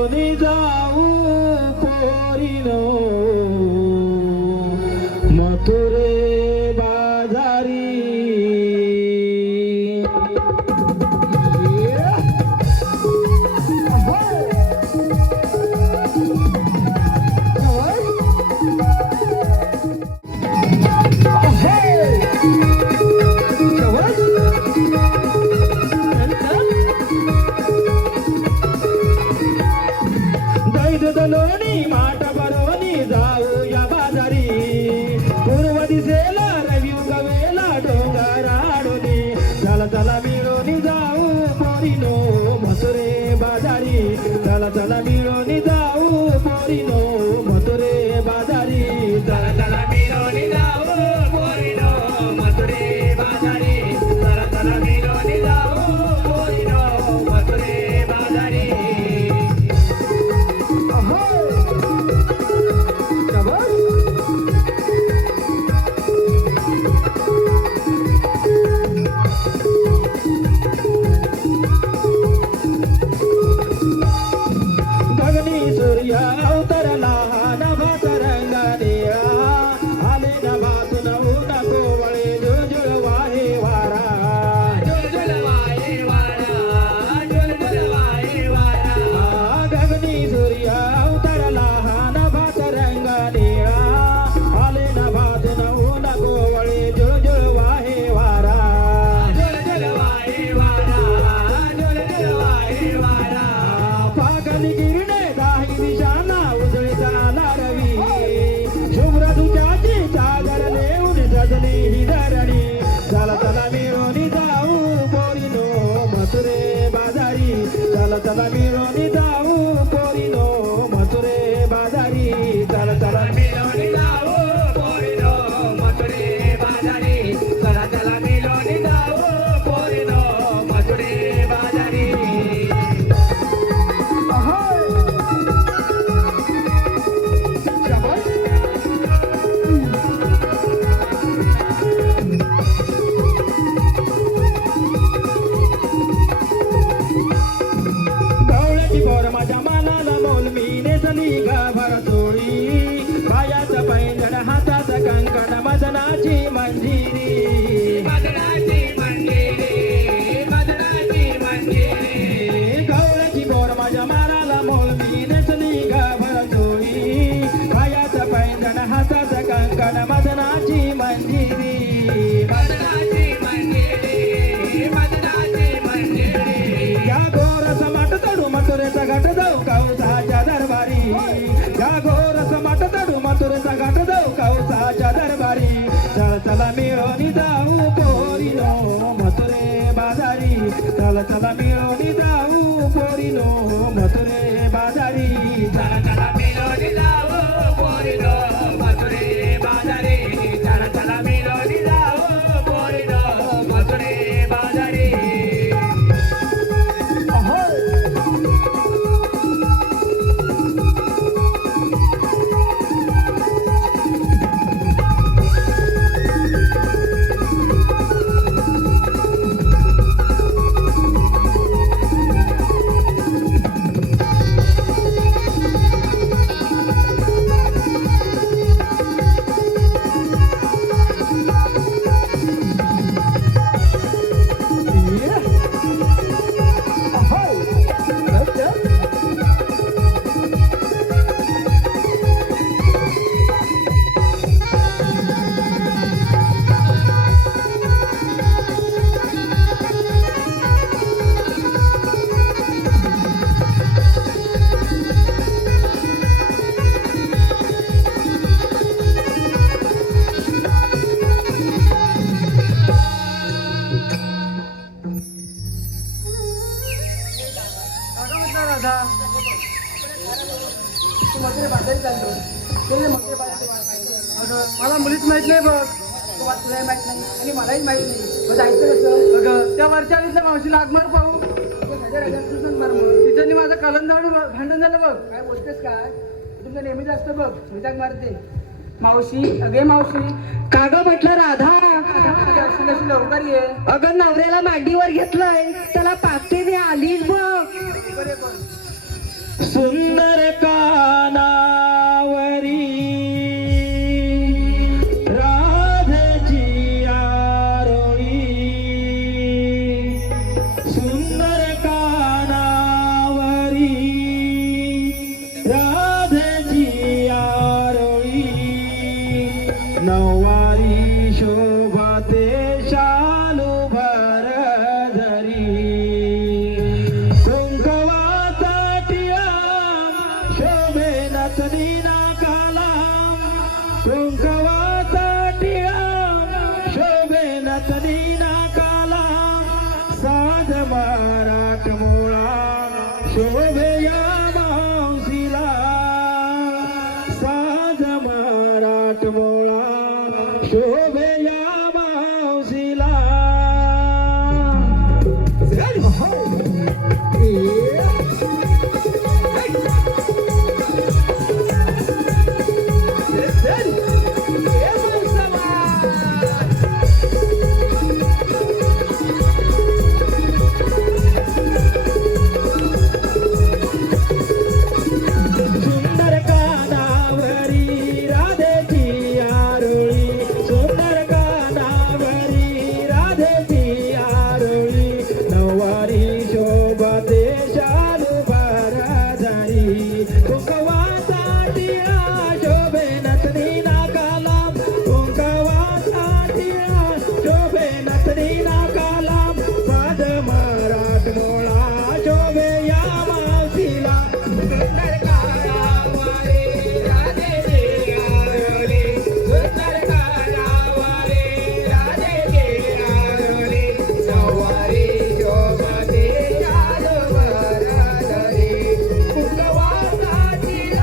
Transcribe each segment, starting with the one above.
जाऊ पोरीनो मथुरे बाजारी दलोनी माट बरोनी जाऊ या बाजारी पूर्व दिसेला रवी उगवेला डोंगर आडोनी चला चला मिळून जाऊ पोरीनो मथुरे बाजारी चला चला मिळून जाऊ पोरीनो मथुरे बाजारी चला चला मिळून जाऊ पोरीनो मथुरे बाजारी चला चला मिळून जाऊ पोरीनो मथुरे बाजारी गगनी सूर्य अवतरला नभात रंगाने आले नभातून ऊन कोवळे जुळजुळ वाहे वारा जुळजुळ वाहे वारा जुळजुळ वाहे वारा गगनी सूर्य अवतरला नभात रंगाने आले नभातून ऊन कोवळे जुळजुळ वाहे वारा जुळजुळ वाहे वारा जुळजुळ वाहे वारा पागली गिरणे दाही दिशांना उजळीचा रवी शुभ्र दुचाची चादर लेऊन सजली ही धरणी चला चला मिळून जाऊ पोरीनो मथुरे बाजारी चला चला मिळून जाऊ पोरीनो मथुरे बाजारी चला चला मिळून जाऊ पोरीनो मथुरे बाजारी चला चला मिळून जाऊ पोरीनो मथुरे बाजारी गवळ्याची बोर माझ्या मानाला मोल मी नेसली गाभर चोळी पायात पैंजण हातात कंकण मदनाची मंजिरी मदनाची मंजिरी मदनाची मंजिरी गवळ्याची बोर माझ्या मानाला मोल मी नेसली गाभर चोळी पायात पैंजण हातात कंकण मदनाची मंजिरी मदनाची मंजिरी मदनाची मंजिरी या गोर समाट तडू मथुरेचा घाट जाऊ कौसाच्या दरबारी या गोर समाट तडू मथुरेचा घाट जाऊ कौसाच्या दरबारी चला चला मिळून जाऊ पोरीनो मथुरे बाजारी चला चला मिळून जाऊ पोरीनो मथुरे बाजारी चला चला मिळून जाऊ पोरीनो मथुरे बाजारी चला चला मिळून जाऊ पोरीनो मथुरे बाजारी मला मुलीच माहित नाही बघ तुला माहित नाही आणि मलाही माहित नाही जायचं कसं बघ त्या वरच्या आलीतल्या मावशीला आगमार पाहू तिच्यानी माझं कलन झाडू भांडण झालं बघ काय बोलतेस काय तुमचं नेहमीच असतं बघ मी जाग मारते मावशी अगे मावशी का ग म्हटलं राधा कशी लवकर ये अगं नवऱ्याला मांडीवर घेतलंय त्याला पाचते आलीच बघ बरे बघ सुंदर कानावरी राधेची आरोळी सुंदर कानावरी राधेची आरोळी नऊवारी शोभाते शालू भर धरी कुंकवाचा टिळा शोभे नथनी नाकाला कुंकवाचा टिळा शोभे नथनी नाकाला साध मराठ मुळा शोभे या मावशीला साध मराठ मुळा शोभे या मावशीला सुंदर कानावरी राधेची आरोळी सुंदर कानावरी राधेची आरोळी नऊवारी शोभाते शालू भरधारी कुंकवाचा टिळा शोभे नथनी नाकाला कुंकवाचा टिळा शोभे नथनी नाकाला साध मराठ मोळा शोभे या मावशीला सुंदर कानावरी राधेची आरोळी सुंदर कानावरी राधेची आरोळी नऊवारी शोभाते शालू भरधारी कुंकवाचा टिळा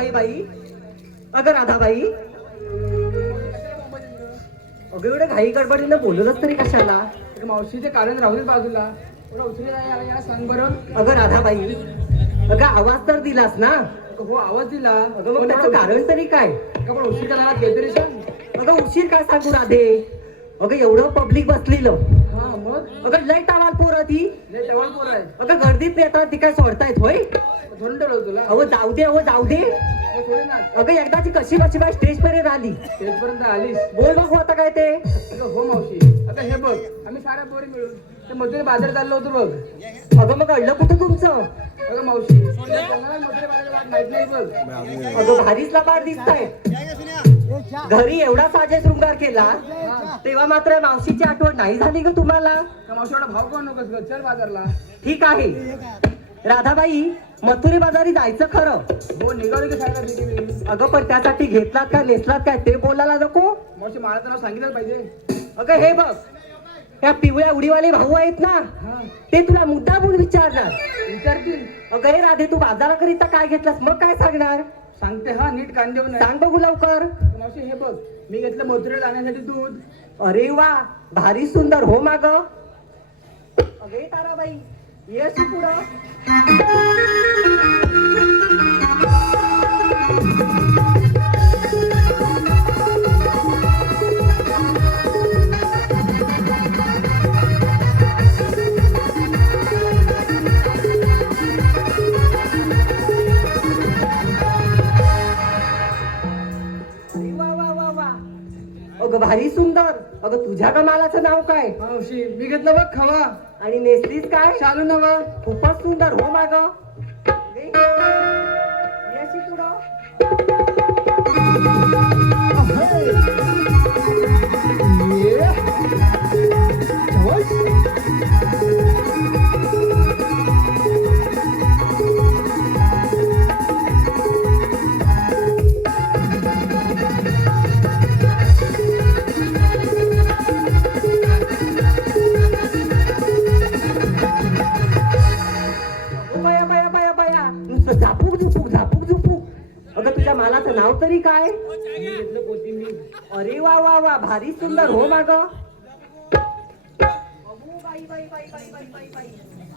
बाई बाई अगं राधाबाई, अगं एवढं घाई गडबडीनं बोलवलंच तरी कशाला? अगं मावशीचे कारण राहू दे बाजूला. थोडा उशिरा यायला याला सांग बरं. अगं राधाबाई, अगं आवाज तर दिलास ना? अगं हो आवाज दिला. अगं मग त्याचं कारण तरी काय? अगं पण उशीर झाला काहीतरी सांग. अगं उशीर काय सांगू राधे? अगं एवढं पब्लिक बसलेलं. हा मग अगं लय टावाल पोरं ती. लय टवाल पोर आहे. अगं गर्दीत येतात ती काय सोडतायत होय? धरून ठेवलं तुला. अहो जाऊ दे, अहो जाऊ दे. अगं थोडी ना अगं एकदाची कशी बशी बाय स्टेज पर्यंत आली. तेथपर्यंत आलीस. बोल बघू आता काय ते. अगं हो मावशी. आता हे बघ आम्ही साऱ्या पोरी मिळून ते मजुरी बाजार चाललो होतो बघ. अगं मग कळलं कुठं तुमचं? अगं मावशी कोणाला मजुरी बाजार वाट माहित नाही बघ. अगं भारीच लबाड दिसताय. घरी एवढा साजे शृंगार केला तेव्हा मात्र मावशीची आठवण नाही झाली ग तुम्हाला? तर मावशी एवढा भाव कोण नकोस ग, चल बाजारला. ठीक आहे राधाबाई, मथुरी बाजारी जायचं खरं. हो निघालो की सारखा तिथे. अगं पण त्यासाठी घेतलात काय नेसलात काय ते बोलायला नको. मावशी माळाचं नाव सांगितलं पाहिजे. अगं हे बघ, त्या पिवळ्या उडीवाले भाऊ आहेत ना, हा ते तुला मुद्दामून विचारणार. विचारतील. अगं हे राधे, तू बाजाराकरिता काय घेतलास मग काय सांगणार? सांगते हा नीट कान देऊन. सांग बघू लवकर. मावशी हे बघ मी घेतलं मथुरेला जाण्यासाठी दूध. अरे वा, भारी सुंदर हो माग. अगे ताराबाई ये अशी पुढं. अरे वा वा वा वा, अगं भारी सुंदर. अगं तुझ्या कमालाचं नाव काय? मावशी मी घेतलं बघ खवा. आणि नेसलीस काय? चालू नवा. खूपच सुंदर हो माग. बया बया बया बया, नुसतं झापूक झुपूक झापूक झुपूक. अगं तुझ्या मालाचं नाव तरी काय? मी घेतलं कोथिंबीर. अरे वा वा वा, भारी सुंदर हो माग. बाई बाई बाई बाई बाई बाई बाई,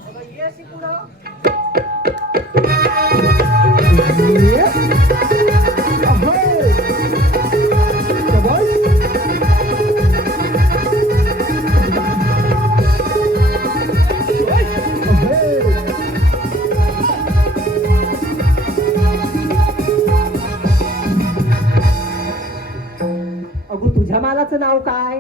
अगं ये अशी पुढं. अगो तुझ्या मालाचं नाव काय?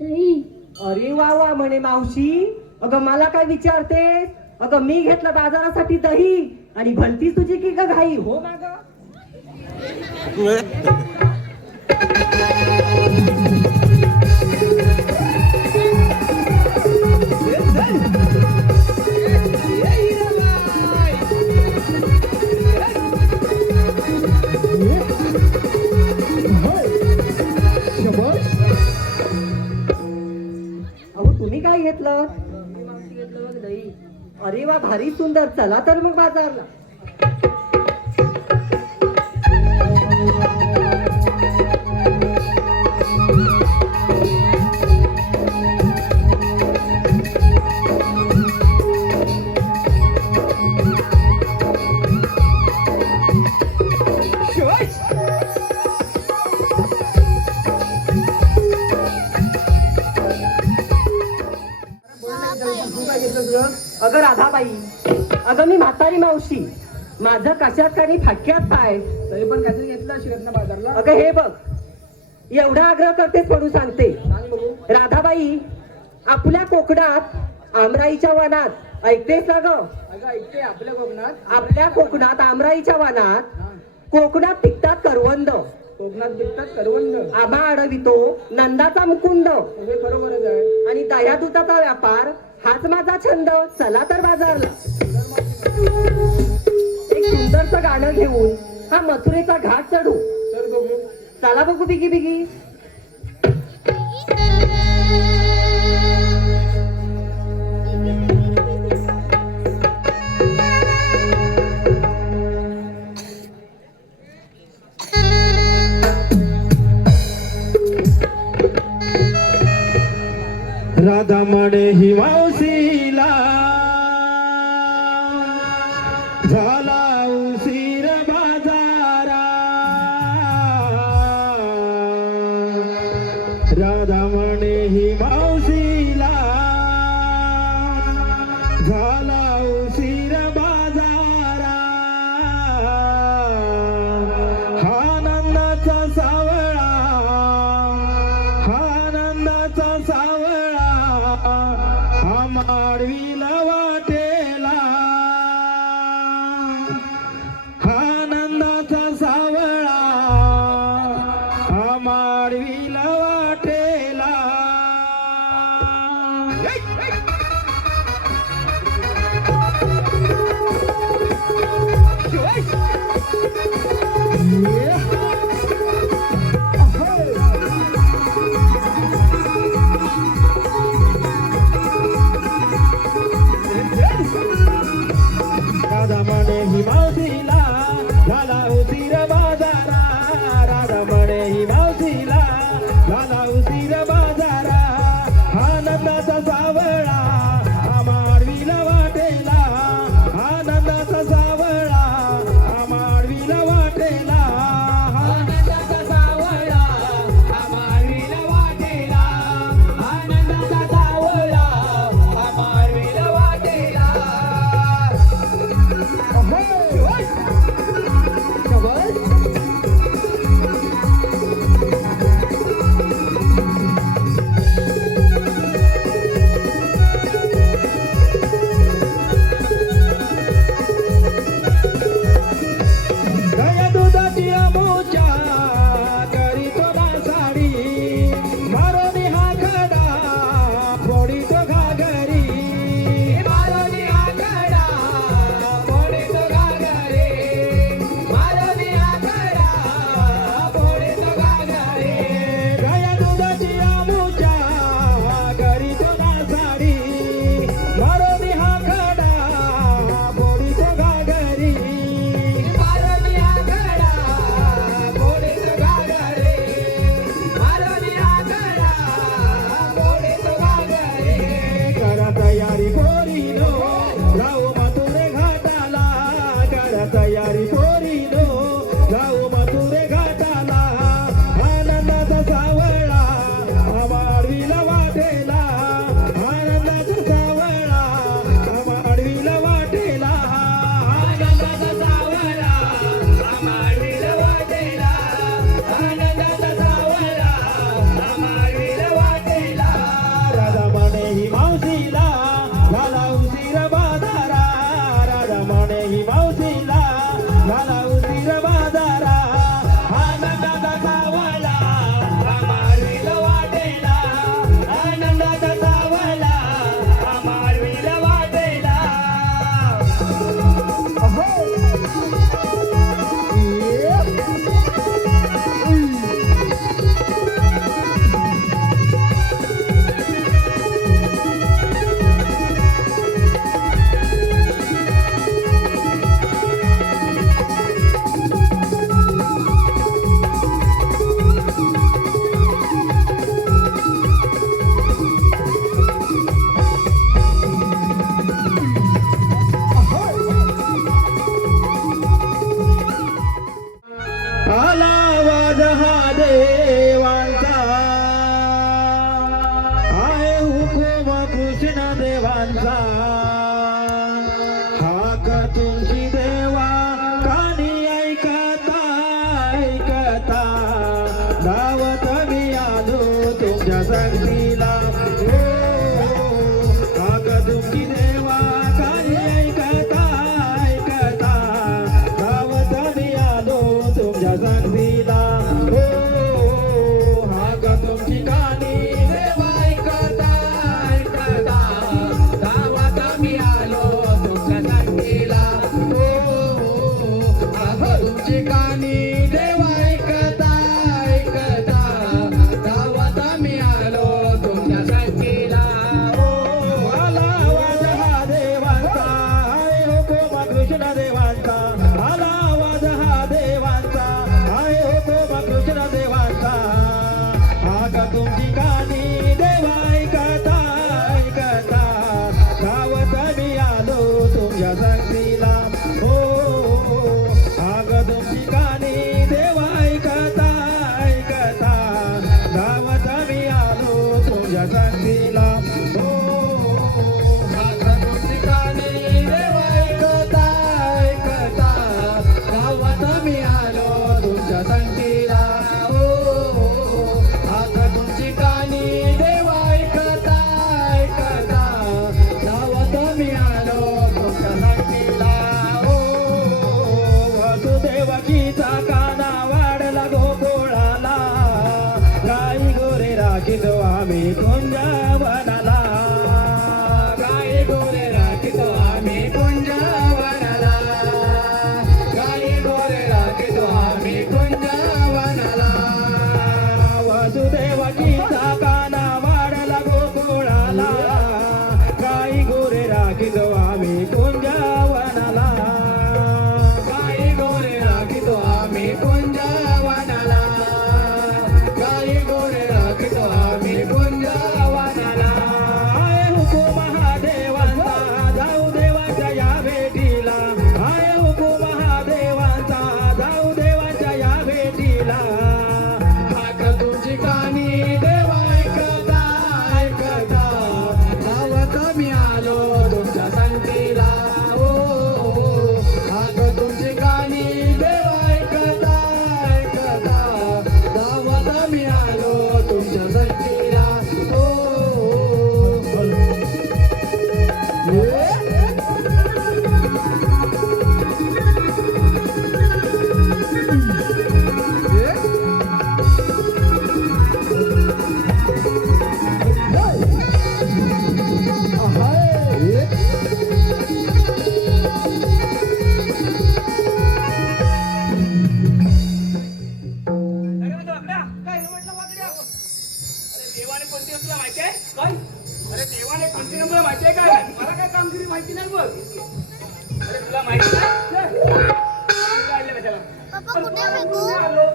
दही. अरे वा वा म्हणे मावशी. अगं मला काय विचारतेस? अगं मी घेतलं बाजारासाठी दही आणि भलतीच तुझी की ग घाई हो माग. अहो तुम्ही काय घेतलं? अरे वा, भारी सुंदर. चला तर मग बाजारला. तू काय घेतलं तुझं? अगं राधाबाई, अगं मी म्हातारी मावशी. माझं कशात काही फाटक्यात पाय. तरी पण काहीतरी घेतलं अशी रत्न बाजारला. अगं हे बघ, एवढा आग्रह करतेस म्हणून सांगते. सांग बघू. राधाबाई, आपल्या कोकणात आमराईच्या वनात ऐकतेस ना ग? अगं ऐकते आपल्या कोकणात. आपल्या कोकणात आमराईच्या वनात हा. कोकणात पिकतात करवंद. कोकणात पिकतात करवंद. आबा अडवितो नंदाचा मुकुंद. हे बरोबरच आहे. आणि दह्या दुधाचा व्यापार हाच माझा छंद. चला तर बाजारला. एक सुंदरचं गाणं घेऊन हा मथुरेचा घाट चढू. चल बघू. चला बघू बिगी बिगी. राधा म्हणे ही मावशीला झाला उशीर बाजारा राधा म्हणे ही मावशीला झाला उशीर बाजारा हा आनंदाचा सावळा हा आनंदाचा सावळा हा माडवीला वाटेला हा आनंदाचा सावळा हा माडवीला वाटेला राधा म्हणे ही मावशीला झाला उशीर बाजारा राधा म्हणे ही मावशीला झाला उशीर बाजारा हा आनंदाचा सावळा हा माडवीला वाटेला हा आनंदाचा सावळा हा माडवीला वाटेला हा आनंदाचा सावळा हा माडवीला वाटेला हा आनंदाचा सावळा हा माडवीला वाटेला दया दुधाची अमोच्या करीतो ना साडी मारोनी हा खडा फोडीतो घागरी मारोनी हा खडा फोडीतो घागरी मारोनी हा खडा फोडीतो घागरी दया दुधाची अमोच्या करीतो ना साडी मारोनी हा खडा फोडीतो घागरी करा तयारी पोरीनो जाऊ मथुरे घाटाला करा तयारी पोरीनो जाऊ मथुरे घाटाला आनंदाचा सावळा माडवीला वाटेला आनंदाचा सावळा माडवीला वाटेला आनंदाचा सावळा माडवीला वाटेला आनंदाचा सावळा माडवीला वाटेला राधा म्हणे ही मावशीला झाला उशीर बाजारा राधा म्हणे ही मावशीला झाला उशीर बाजारा आनंदाचा सावळा माडवीला वाटेला आनंदाचा सावळा माडवीला वाटेला आला आवाज हा देवांचा आहे हुकुम कृष्ण देवांचा हाक तुमची देवा कानी ऐकता ऐकता धावत मी आलो तुमच्या संगतीला हाक तुमची देवा कानी ऐकता ऐकता धावत मी आलो तुमच्या संगतीला हाक तुमची कानी देवा ऐकता ऐकता धावत मी आलो तुमच्या संगतीला हाक तुमची कानी देवा ऐकता ऐकता धावत मी आलो तुमच्या संगतीला आला आवाज हा देवांचा आहे हुकुम कृष्ण देवांचा आला आवाज हा देवांचा आहे हुकुम कृष्ण देवांचा हाक तुमची कानी देवा ऐकता कुंजवनाला गाई गोरे राखितो आम्ही कुंजवनाला गाई गोरे राखितो आम्ही कुंजवनाला वसुदेवकीचा काना वाढला गोकुळाला गाई गोरे राखितो आम्ही कुंजवनाला गाई गोरे राखितो आम्ही कुंजवनाला गाई गोरे राखितो आम्ही कुंजवनाला आय हुकू महादेवांचा जाऊ देवाच्या या भेटीला आय हुकू महादेवांचा जाऊ देवाच्या या भेटीला हाक तुझी कानी देवा ऐकता ऐकता धावत मी आलो तुमच्या संगतीला ओ हाक तुमची कानी देवा ऐकता ऐकता धावत मी आलो तुमच्या संगतीला ओ काय रे म्हटलं वाकड्या? अरे देवाने कोणती तुला माहिती आहे काय? अरे देवाने कोणती तुला माहिती आहे काय? मला काय कामगिरी माहिती नाही बघ. अरे तुला माहिती नाही? तू आले कशाला? पप्पा कुठे फेकू?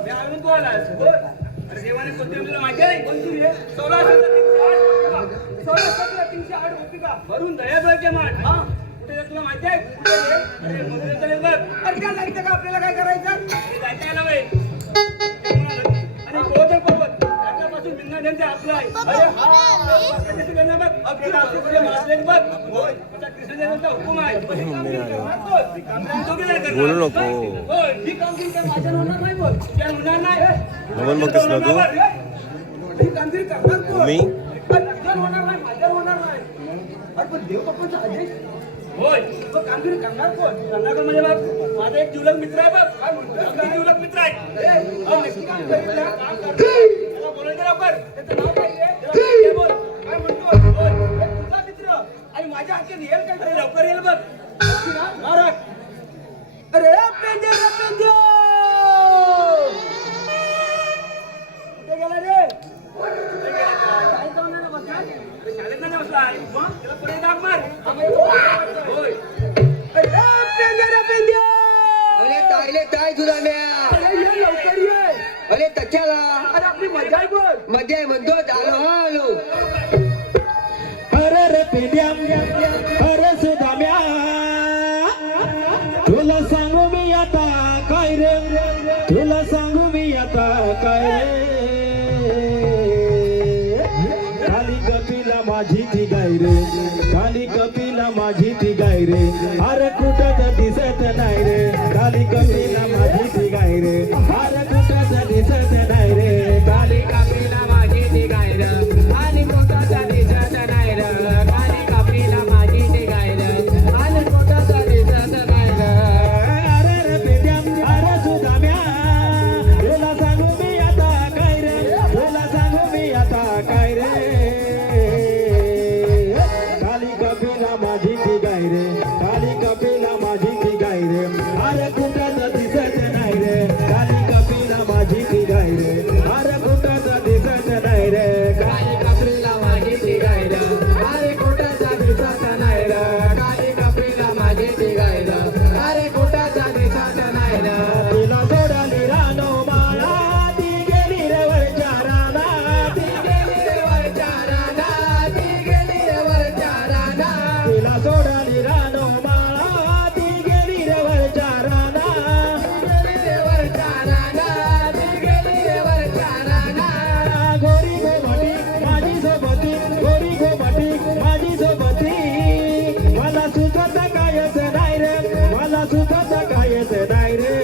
मी आलो तू आलास. बोल. अरे देवाने कोणती तुला माहिती आहे? कोणती रे? 16,308 गोपिका भरून दयाबळचे माठ. हा कुठे आहे तुला माहिती आहे? कुठे रे? अरे मंदिरात बघ. अरे त्या जायचं का आपल्याला काय करायचं? अरे जायचं यायला बाई. आणि गोदर पर्वत त्याच्यापासून भिन्नाड्यांचे आपलं आहे. अरे हा कशी करणार बघ. आपल्याला आपल्याकडे मासले बघ. होय तुझा कृष्णदेवाचा हुकूम आहे. ही कामगिरी करणार तो. ही कामगिरी तो केला करणार. बोलू नको. होय ही कामगिरी काय माझ्या होणार नाही बोल. तुझ्या होणार नाही. बोल मग कृष्ण तू. ही कामगिरी करणार कोण? मी? तुझ्या होणार नाही माझ्या होणार नाही. अरे पण देव बाप्पाचा आदेश होय मग कामगिरी करणार कोण? करणार कोण म्हणजे बघ माझा एक जीवलग मित्र आहे बघ. काय म्हणतो? अगदी जीवलग मित्र आहे. हा नक्की काम करेल ना? काम करतोय. त्याला बोलायचं दे लवकर. त्याचं नाव काय रे? त्याला ते बोल. काय म्हणतो? होय हे तुझा मित्र आणि माझ्या हाकेने येईल काय? अरे लवकर येईल बघ. नक्की ना? मारक. अरे पेंड्या रे पेंड्या. कुठे गेला रे? कुठे गेला? काय जाऊन आला बघ काय? अरे शाळेत नाही बसलाय. मग त्याला पुढे दाब मार. होय. अरे पेंड्या रे पेंड्या. अरे ताईले ताई तुला म्या अरे ये लवकर ये. अरे तच्याला अरे आपली मजा आहे बोल. मध्ये म्हणतो आलो आलो अरे रे पेंड्या अरे सुदाम्या तुला सांगू मी आता काय रे तुला सांगू मी आता काय रे काली कपिला माझी ती गाय रे काली कपिला माझी ती गाय रे अरे कुठं दिसत नाही रे काली कपिला माझी ती गाय रे अरे कुठं दिसत नाही रे काली कपिला माझी ती गाय रे आणि कुठं दिसत नाही रे काली कपिला माझी ती गाय रे आणि कुठं दिसत नाही रे अरे रे पेट्या अरे सुदाम्या तुला सांगू मी आता काय रे तुला सांगू मी आता काय रे काली कपिला माझी ती गाय रे काली कपिला माझी ती गाय रे अरे कुठं दिसत नाही रे काली कपिला माझी ती गाय रे अरे कुठं दिसत नाही रे काली कपिला माझी ती गाय रे अरे कुठं दिसत नाही रे काली कपिला माझी ती गाय रे अरे कुठं दिसत नाही रे तिला सोडली रानो माळा ती गेली रे वरच्या राना ती गेली रे वरच्या राना ती गेली रे वरच्या राना तिला सोडली रानो माळा ती गेली रे वरच्या राना गेली रे वरच्या राना ती गेली रे वरच्या राना गोरी गोमटी माझी सोबती गोरी गोमटी माझी सोबती मला सुचत कायच नाही रे मला सुचत कायच नाही रे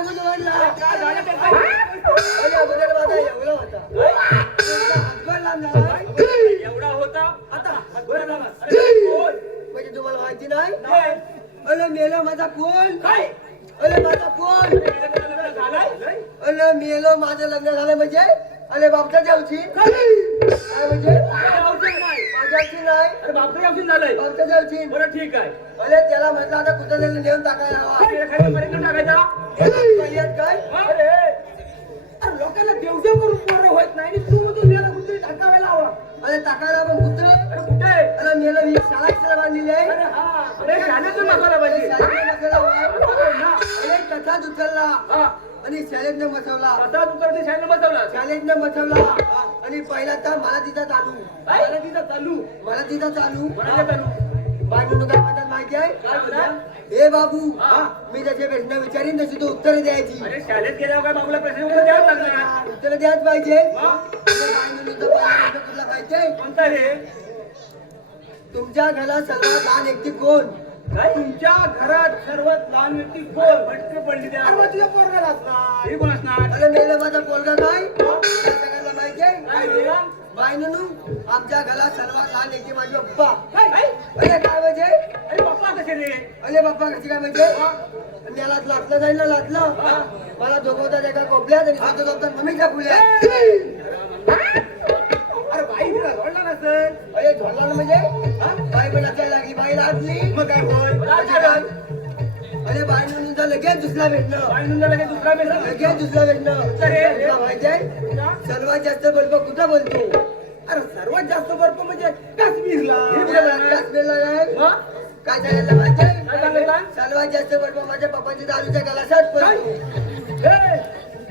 सांगू तुम्हाला अगोदर माझा एवढा होता हातभर लांब झाला एवढा होता आता हातभर लांब. म्हणजे तुम्हाला माहिती नाही अरे मेलो माझा फोन अरे माझा फोन अरे मेलो माझं लग्न झालं म्हणजे अरे बापचा जाऊची काय म्हणजे माझ्याची नाही अरे बापरे ऑप्शन झालंय. बापचा जाऊची बरं ठीक आहे. अरे त्याला म्हटलं आता कुठं तरी नेऊन टाकायला हवा एखाद्या पर्यंत टाकायचा. पहिल्यात काय अरे अरे लोकांना देवदेव करून पोरं होत नाही आणि तू मधून मेला कुठे टाकायला हवा अरे टाकायला पण कुठं अरे कुठे अरे मेला मी शाळा बांधलेली आहे अरे हा अरे शाळेतून बसायला अरे पाहिजे. शाळेत बसायला हवा. अरे कथाच उचलला हा आणि शाळेतनं बसवला आता तू करते शाळेला बसवला. शाळेतनं बसवला आणि पहिला तर मला तिथं चालू मला तिथं चालू मला तिथं चालू कोणाच्या चालू बांधून काय म्हणतात माहिती आहे काय म्हणतात? हे बाबू हा. मी जसे प्रश्न विचारीन तशी तू उत्तर द्यायची अरे शाळेत गेल्यावर काय बाबूला प्रश्न उत्तर द्यावं लागणार. उत्तर द्यायच पाहिजे हा? बांधून कुठला पाहिजे कोणता रे तुमच्या घरात सर्वात लहान व्यक्ती कोण काय तुमच्या घरात सर्वात लहान व्यक्ती कोण भटके पडली त्या तुझ्या पोरगा असणार हे कोण असणार. अरे मेलं माझा पोरगा काय त्या सगळ्यांना माहिती काय आहे रे? बायनू आमच्या घरात सर्वात लहान व्यक्ती माझे पप्पा काय? अरे काय म्हणजे अरे पप्पा कसे रे. अरे पप्पा कशी काय म्हणजे मला लाटलं जाईल ना लाटलं मला झोपवतात एका कोपऱ्यात आणि हात झोपतात मम्मीच्या फुल्यात अरे बाई तिला जोडला नसेल. अरे झोडला म्हणजे बाई पण नाचायला लागली बाई लाटली मग काय बोल. अरे बाई नंतर लगेच दुसरा भेटणं बाई नंतर लगेच दुसरा भेटला. लगेच दुसरा भेटणं अरे. तुला माहिती आहे सर्वात जास्त बल्ब कुठं बोलतो अरे सर्वात जास्त बर्फ म्हणजे काश्मीरला. काश्मीरला काय मग? काय सांगितलं माहिती आहे काय सांगितलं? सर्वात जास्त बल्ब माझ्या पप्पांच्या दारूच्या गलासात पडतो हे,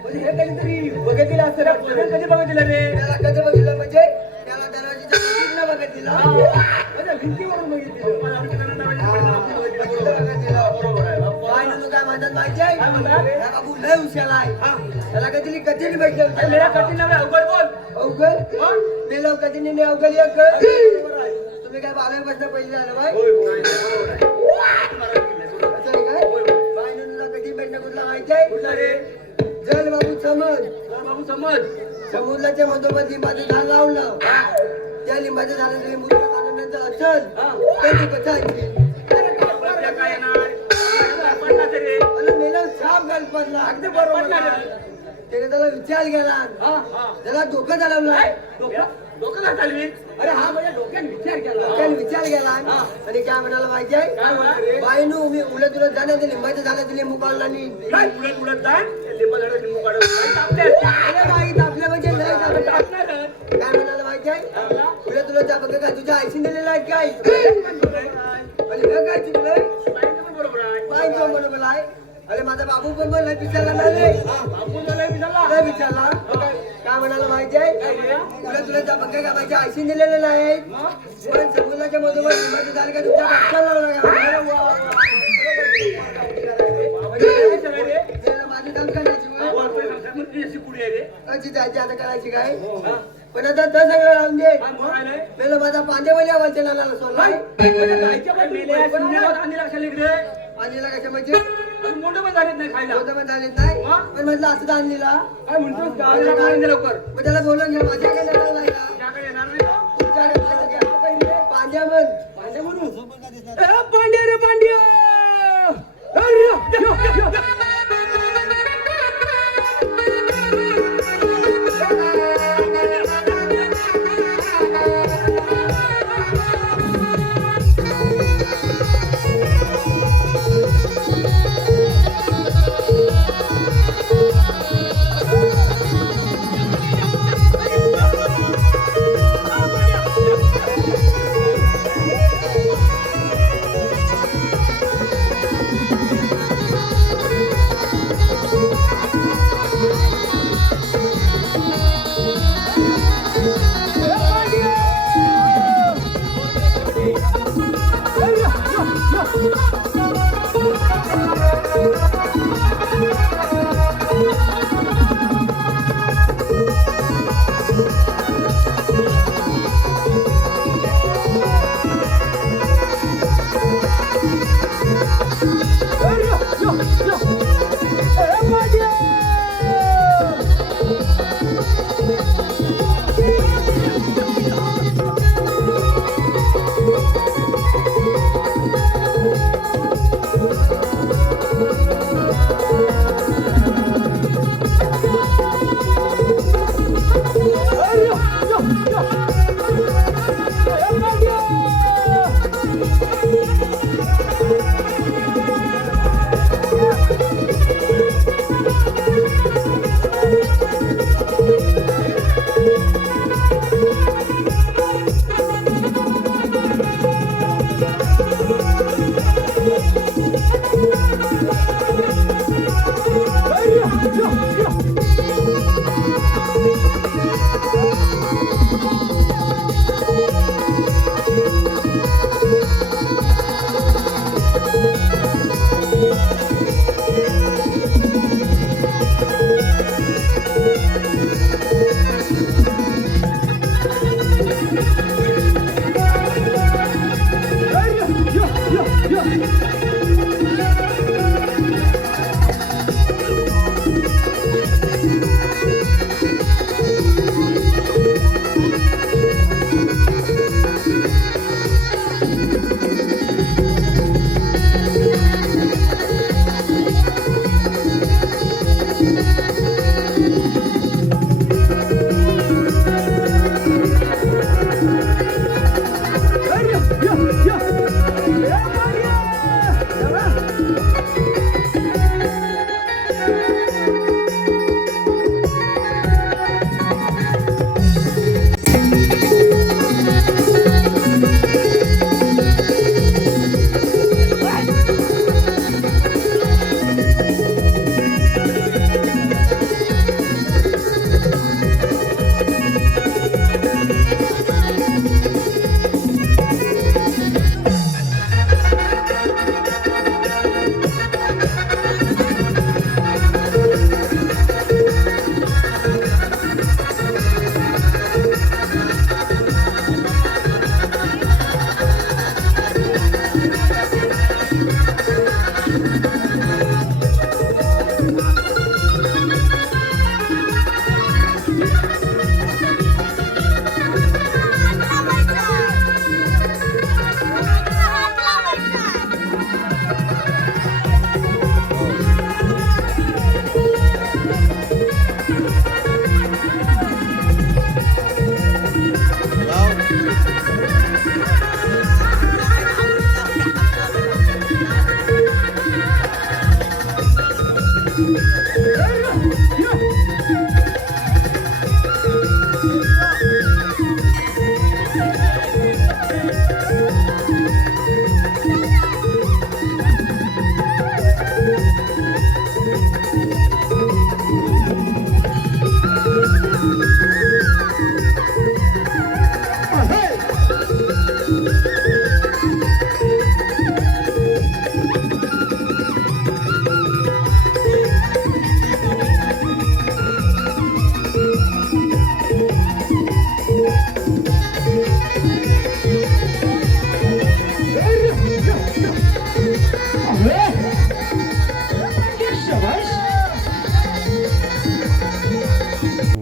म्हणजे हे कधीतरी बघितलेलं असेल. आपण कधी बघितलेलं रे. त्याला कधी बघितलं म्हणजे त्याला दरवाजीच्या भिंतीनं बघितलं म्हणजे भिंतीवरून बघितलेलं. बरोबर आहे. बाई नंतर काय म्हणतात माहिती आहे काय म्हणतात? या बाबू लय हुशार आहे त्याला कधी कधी अरे भेटलं मेरा कठीण नाव आहे. अवघड बोल. अवघड मग? मेलं कधी नाही अवघड एक बरोबर आहे. तुम्ही काय 12 वर्ष पहिले झालं बाय होय, होय, बरोबर आहे. तुम्हाला बघितलंय. असं आहे काय होय, होय. बाई नंतर कधी भेटणं कुठला माहिती आहे कुठला रे. जल बाबू समज तर बाबू समज. समुद्राच्या मधोमध लिंबाचं झाड लावलं त्या लिंबाच्या झाडाला लिंबू काढल्यानंतर असल तर ती बचायची आपल्या काय येणार. पन्नास रे. आणि मेला साप गणपतला अगदी बरोबर आहे. त्याने त्याला विचार केला हा, हा. त्याला डोकं चालवलं डोकं का चालवी. अरे हा म्हणजे डोक्याने विचार केला डोक्याने विचार केला आणि काय म्हणाला माहिती आहे काय म्हणाला रे? बाईनू मी उलट उलट जाण्यात लिंबाच्या झाडात लिंबू काढला नाही काय उलट उलट जाण. लिंबा झाडात लिंबू काढून काय तापले असते. अरे बाई तापले म्हणजे लय तापले. तापणारच. काय म्हणाला माहिती आहे उलट तुला त्या बघ काय तुझ्या आईशी दिलेला आहे काय बरोबर आहे. आणि हे काय चुकलंय बाईचं पण बरोबर आहे. बाई तो बरोबर आहे अरे माझा बाबू पण बोलला विचारला नाही बापू झालाय मी झाला. नाही विचारला काय म्हणाला माहिती आहे तुला तुला त्या बघ काय माझ्या आईशी दिलेलं नाही पण समुद्राच्या मधोमध लिंबाचं झाड काय तुमच्या बापचा लावला का माझी काम करायची अशी जायची आता करायची काय पण आता तर सगळं राहून दे पहिलं माझा पांडेवाली आवडते नानाला सोडलाय पाणीला कशा म्हणजे मोठं पण झालेत नाही खायला. होतं पण झालेत नाही पण म्हटलं असं आणलेला काय म्हणतोस का लवकर. मग त्याला बोलून घ्या माझ्याकडे येणार नाही का त्याकडे येणार नाही का? तुमच्याकडे पांड्या म्हण पांड्या म्हणून. ए, पांड्या रे पांड्या. अरे, यो, यो, यो.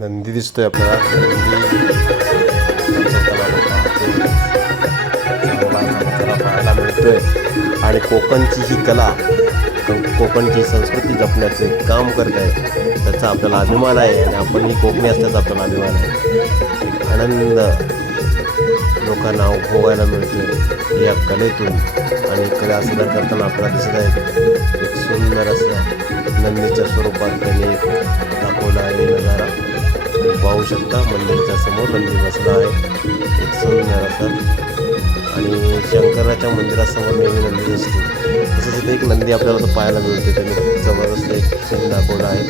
नंदी दिसतोय आपल्याला. चांगला पाहायला मिळतोय. आणि कोकणची ही कला, कोकणची संस्कृती जपण्याचे काम करत आहे, त्याचा आपल्याला अभिमान आहे. आणि आपण ही कोकणी असल्याचा आपल्याला अभिमान आहे. आनंद लोकांना उपभोगायला मिळतोय या कलेतून. आणि कला सादर करताना आपल्याला दिसत आहे एक सुंदर असं नंदीच्या स्वरूपात त्यांनी दाखवला आहे नजारा. पाहू शकता मंदिराच्या समोर नंदी बसला आहे एक सुंदर असा. आणि शंकराच्या मंदिरासमोर नेहमी नंदी असते, तसंच इथे एक नंदी आपल्याला तर पाहायला मिळते. त्यांनी जबरदस्त एक सीन दाखवला आहे.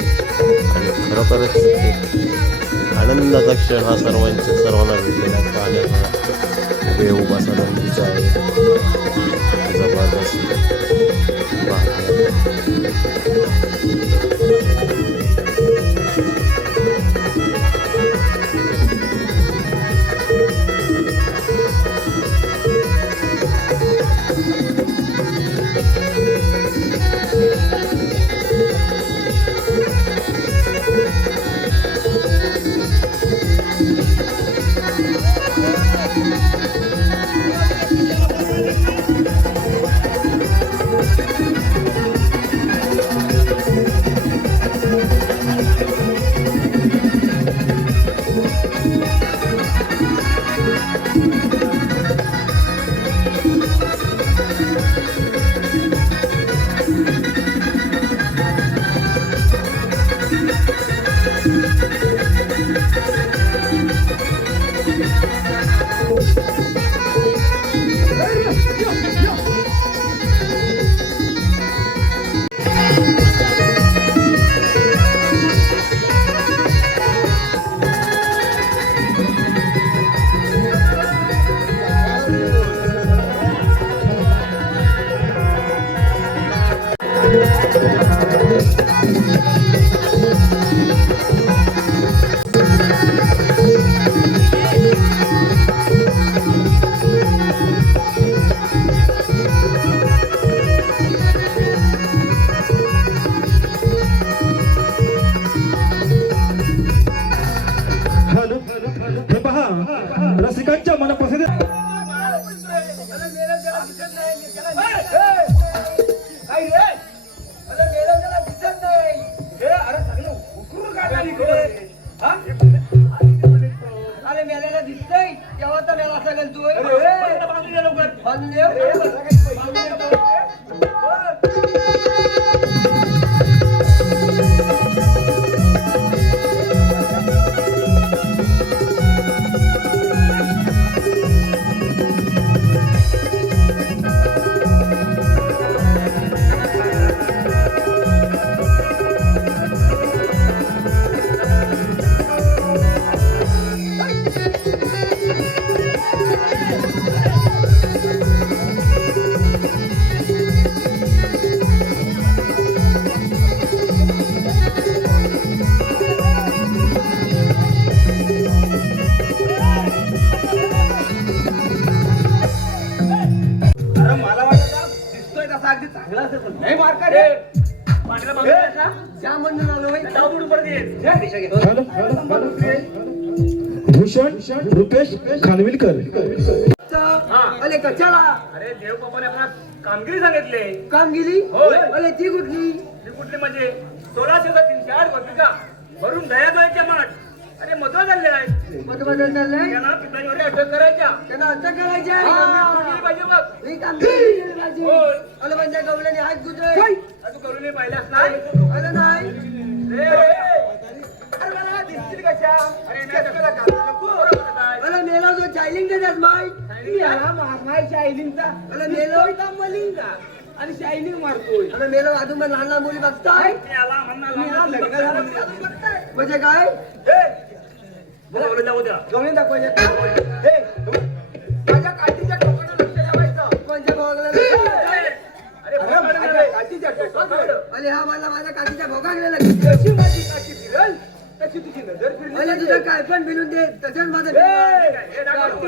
आणि खरोखरच एक आनंदाचा क्षण हा सर्वांना भेटलेला पाहण्याचा वेळ उभासा नंदीचा आहे. जबरदस्त बांधून देऊ. अरे, बघा काही पैसे नाही अरे मला वाटतं दिसतोय तसा अगदी चांगला असेल पण नाही मार्का रे पाटीला मागून जा म्हणून आलो बाई. भूषण रुपेश खानविलकर. अरे कशाला अरे देव बाबाने आपल्याला कामगिरी सांगितले काम गेली. होय. अरे ती कुठली ती कुठली म्हणजे 160308 भूमिका भरून दयाबाईच्या माठ अरे मधुर झाले आहे मत बदल चाललंय. त्यांना पितांवर अटक करायच्या त्यांना अटक करायची आहे. केली पाहिजे बघ ही काम केली पाहिजे. होय. अरे म्हणजे गवल्याने हात गुतोय. तू करून नाही पाहिलास नाही अरे नाही अरे मला दिसतील कशा अरे नाही त्याला घालू नको काय अरे मेला जो चायलिंग देतात माय. शायनिंगचा अरे मेलो मलिंगा आणि शायनिंग मारतोय अरे मेलो अजून पण लहान लहान मुली बघताय. त्याला म्हणणार लग्न झालं म्हणून अजून बघताय. म्हणजे काय बोलावलं जाऊ द्या गवळी दाखवायचे. माझ्या काठीच्या टोकाला लक्ष ठेवायचं कोणत्या भावाला अरे माझ्या काठीच्या टोकाला अरे हा मला माझ्या काठीच्या भोगा गेलेला. जशी माझी काठी फिरल तशी तुझी नजर फिरली अरे तुझं काय पण बिलून दे तसंच माझं हे दाखव.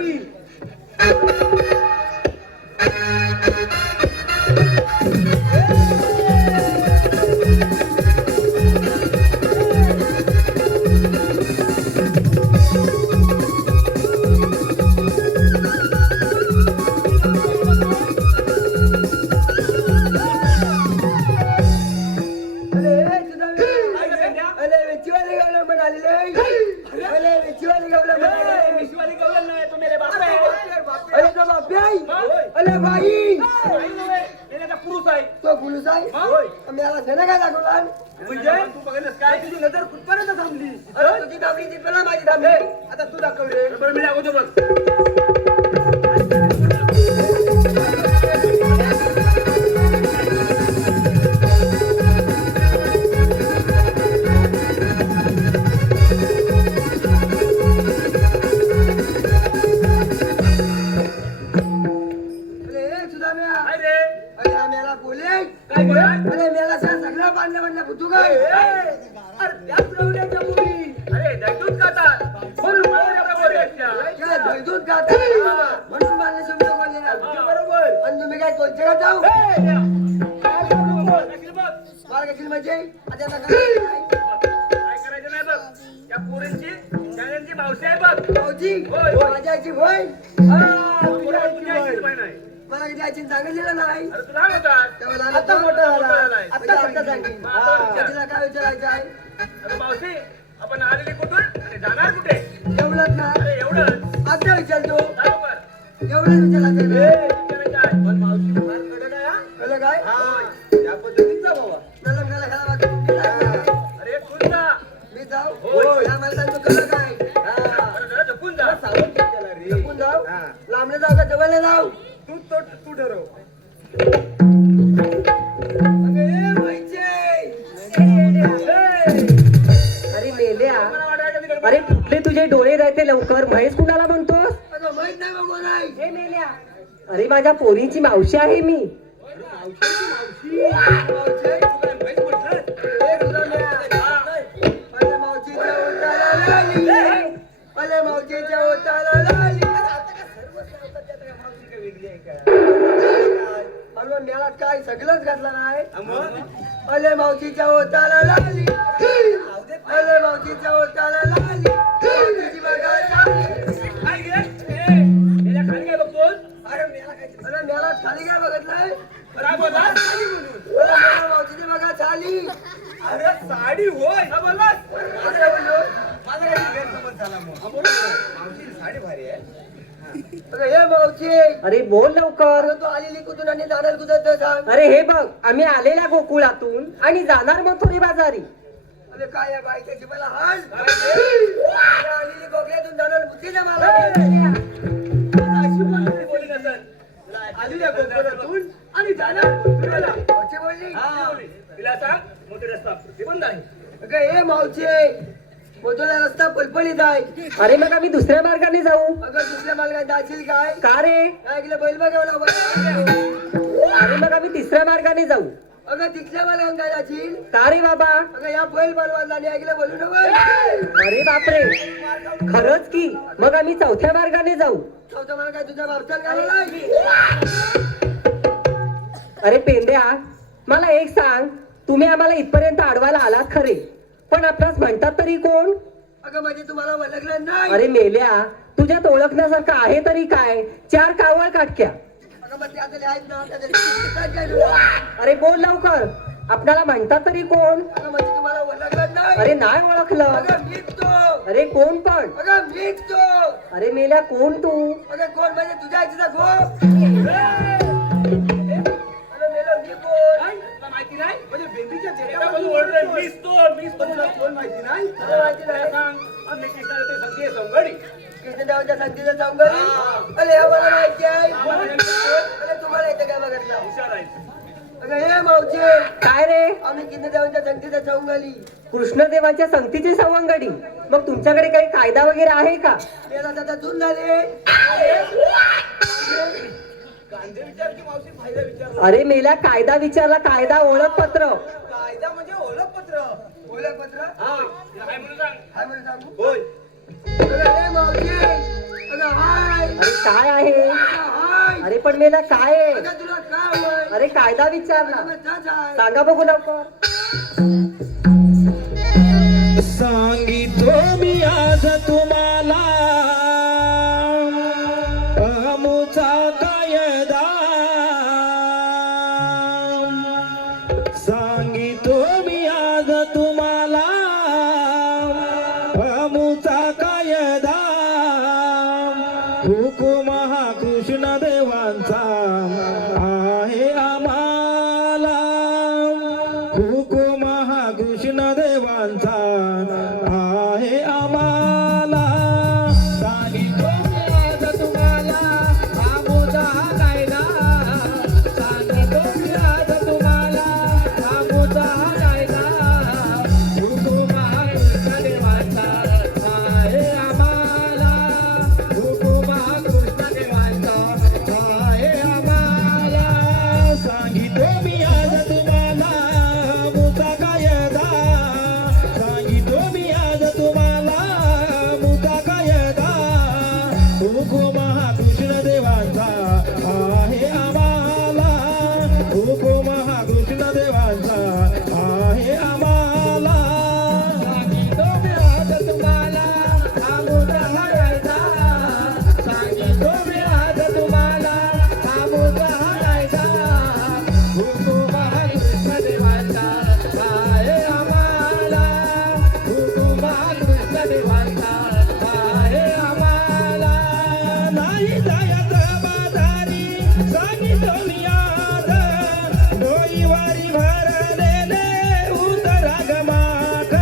अरे वेचीवाले गवलं म्हणाले. अरे वेचीवाले गवलं म्हणाले. विश्वाली गवलन नाही तो मेरे बाप आहे अरे तो बापी आई. अरे बाई मेरा पुरुष आहे तो गुलूस आहे. मला सेना काय दाखवला. म्हणजे तू बघेलस काय तुझी नजर कुठपर्यंत थांबली अरे तुझी दाबली ती पहिला माझी दाबली. आता तू दाखव रे बरं मी दाखवतो बघ अरे सुदाम्या. काय रे अरे हा मेला बोले. काय बोला अरे मेला सगळं बांधलं बुद्धू काय. अरे त्याच रवड्याच्या मुली अरे दैदूत खातात म्हणून मला एवढ्या बोलायच्या. काय धैदूत गाता म्हणून मला शब्द बोललेला. बरोबर आणि तुम्ही काय कोणत्या का जाऊ काय करू बघ नक्की बघ मार्गाची म्हणजे आता आता काय काय करायचं नाही बघ त्या पोरींची शाळेंची मावशी आहे बघ भाऊजी होय. माझ्या आईची होय. तुझ्या आईची बहीण आहे. मला कधी आईची सांगितलेलं नाही. अरे तू लहान होता तेव्हा लहान आता होतो. मोठा झालाय. आता सांगेन. तिला काय विचारायचं आहे. अरे मावशी आपण आलेली कुठून आणि जाणार कुठे एवढंच ना अरे एवढं आता विचारतो. बरोबर एवढंच विचारायचं आहे. विचारायचं आहे. पण मावशी फार कडक आहे हा. कळलं काय त्या पद्धतीचा बाबा नलंगाला घ्यायला वाटतं. अरे तू जा मी जाऊ होय. या मला सांगतो कळलं काय अरे जरा झोपून जा आपण जाऊ लांबले जाऊ का जवळ जाऊ तू ठरव अरे मेल्या अरे कुठले तुझे डोळे राहते लवकर महेश कुणाला म्हणतोस. माहित नाही बा कोण आहे. हे मेल्या अरे माझ्या पोरीची मावशी आहे मी. मावशीच्या ओटाला लाली. मला काय सगळंच घातलं नाही. अले मावशीच्या ओटाला लाली. अले मावशीच्या ओटाला लाली. मावशीची बघा चाली. काय घे त्याच्या खाली काय बघतोस अरे मेला खाली काय बघितलंय. काय बोला मावशीची बघा चाली. अरे साडी होय हा बोललास असं बोललो. माझा काही गैरसमज झाला मग मावशी साडी भारी आहे अगं हे मावशी अरे बोल लवकर. अगं तू आलेली कुठून आणि जाणार कुठं ते सांग. अरे हे बघ, आम्ही आलेल्या गोकुळातून आणि जाणार मथुरे बाजारी. अरे काय या बाईच्या जीवाला हाल आलेली गोखल्यातून जाणार बुद्धी ना मला. अशी बोलली नसेल. आलेल्या गोकुळातून आणि जाणार मथुरेला. कशी बोलली? हा. तिला सांग मोठे रस्ता प्रतिबंध आहे. अगं हे मावशी मोठा रस्ता पलपलीत आहे. अरे मग आम्ही दुसऱ्या मार्गाने जाऊ. अगं दुसऱ्या मार्गात जाशील काय? का रे? काय ऐकलं बैल बघावला. अरे मग आम्ही तिसऱ्या मार्गाने जाऊ. अगं तिथल्या मार्गात काय जाशील? का रे बाबा? अगं या बैल बनवायला आणि ऐकलं बोलू नको. अरे बापरे, खरंच की. मग आम्ही चौथ्या मार्गाने जाऊ. चौथा मार्ग काय तुझ्या बापचाल घालवलाय? अरे पेंड्या, मला एक सांग, तुम्ही आम्हाला इथपर्यंत अडवायला आलात खरे, पण आपणास म्हणतात तरी कोण? अगं म्हणजे तुम्हाला ओळखलं नाही. अरे मेल्या, तुझ्यात ओळखण्यासारखं आहे तरी काय? 4 कावळ काटक्या. अगं मग ते आता लिहायचं ना त्या दिवशी काय तुला? अरे बोल लवकर, आपणाला म्हणतात तरी कोण? अगं म्हणजे तुम्हाला ओळखलं नाही. अरे नाही ओळखलं. अगं मीच तो. अरे कोण पण? अगं मीच तो. अरे मेल्या, कोण तू? अगं कोण म्हणजे तुझ्या आईचा घो. अगं मेलो मी कोण? काय? तुला माहिती नाही? म्हणजे बेंबीच्या जेटापासून ओरडतोय, मीच तो तुला कोण माहिती नाही? अगं माहिती तिला नाही. सांग, आम्ही कृष्णाला ते संधी आहे संगडी. कृष्णदेवाच्या संगीता चौंगडी. अरे हे मला माहिती आहे. अरे तुम्हाला येतं काय बघितलं? हुशार आहे. अगं हे मावशी काय रे? आम्ही कृष्णदेवाच्या संगीता चौंगली. कृष्णदेवाच्या संगतीची सवंगडी. मग तुमच्याकडे काही कायदा वगैरे आहे का? तेरा आता दूर झाले. गांधी विचार की मावशी फायदा विचार. अरे मेल्या, कायदा विचारला. कायदा ओळखपत्र. कायदा म्हणजे ओळखपत्र. ओळखपत्र हा. काय म्हणून सांग. हाय म्हणून सांगू. होय. अगं हे मावशी अगं हाय. अरे काय आहे? अगं हाय. अरे पण मेल्या काय आहे? अगं तुला काय होय? अरे कायदा विचारला. अगं जाच आहे. सांगा बघू लवकर. सांगितो मी आज तुम्हाला अमुचा कायदा. सांगितो मी आज तुम्हाला अमुचा कायदा. हुकुम हा कृष्ण देवांचा आहे आम्हाला. हुकुम हा कृष्ण देवांचा आहे आम्हाला. सांगितो मी आज तुम्हाला अमुचा कायदा. सांगितो मी आज तुम्हाला अमुचा कायदा. हुकुम हा कृष्ण देवांचा आहे आम्हाला. हुकुम हा कृष्ण देवांचा आहे आम्हाला. सांगितो मी आज तुम्हाला अमुचा कायदा. सांगितो मी आज तुम्हाला अमुचा कायदा. हुकुम हा कृष्ण देवांचा आहे आम्हाला. हुकुम हा कृष्ण देवांचा आहे आम्हाला. सांगितो मी आज तुम्हाला अमुचा कायदा. सांगितो मी आज तुम्हाला अमुचा कायदा. हुकुम हा कृष्ण देवांचा आहे आम्हाला. हुकुम हा कृष्ण देवांचा आहे आम्हाला. नाही जायचं बाजारी सांगितो मी आज. डोईवारी भरलेले उतरा ग माठ.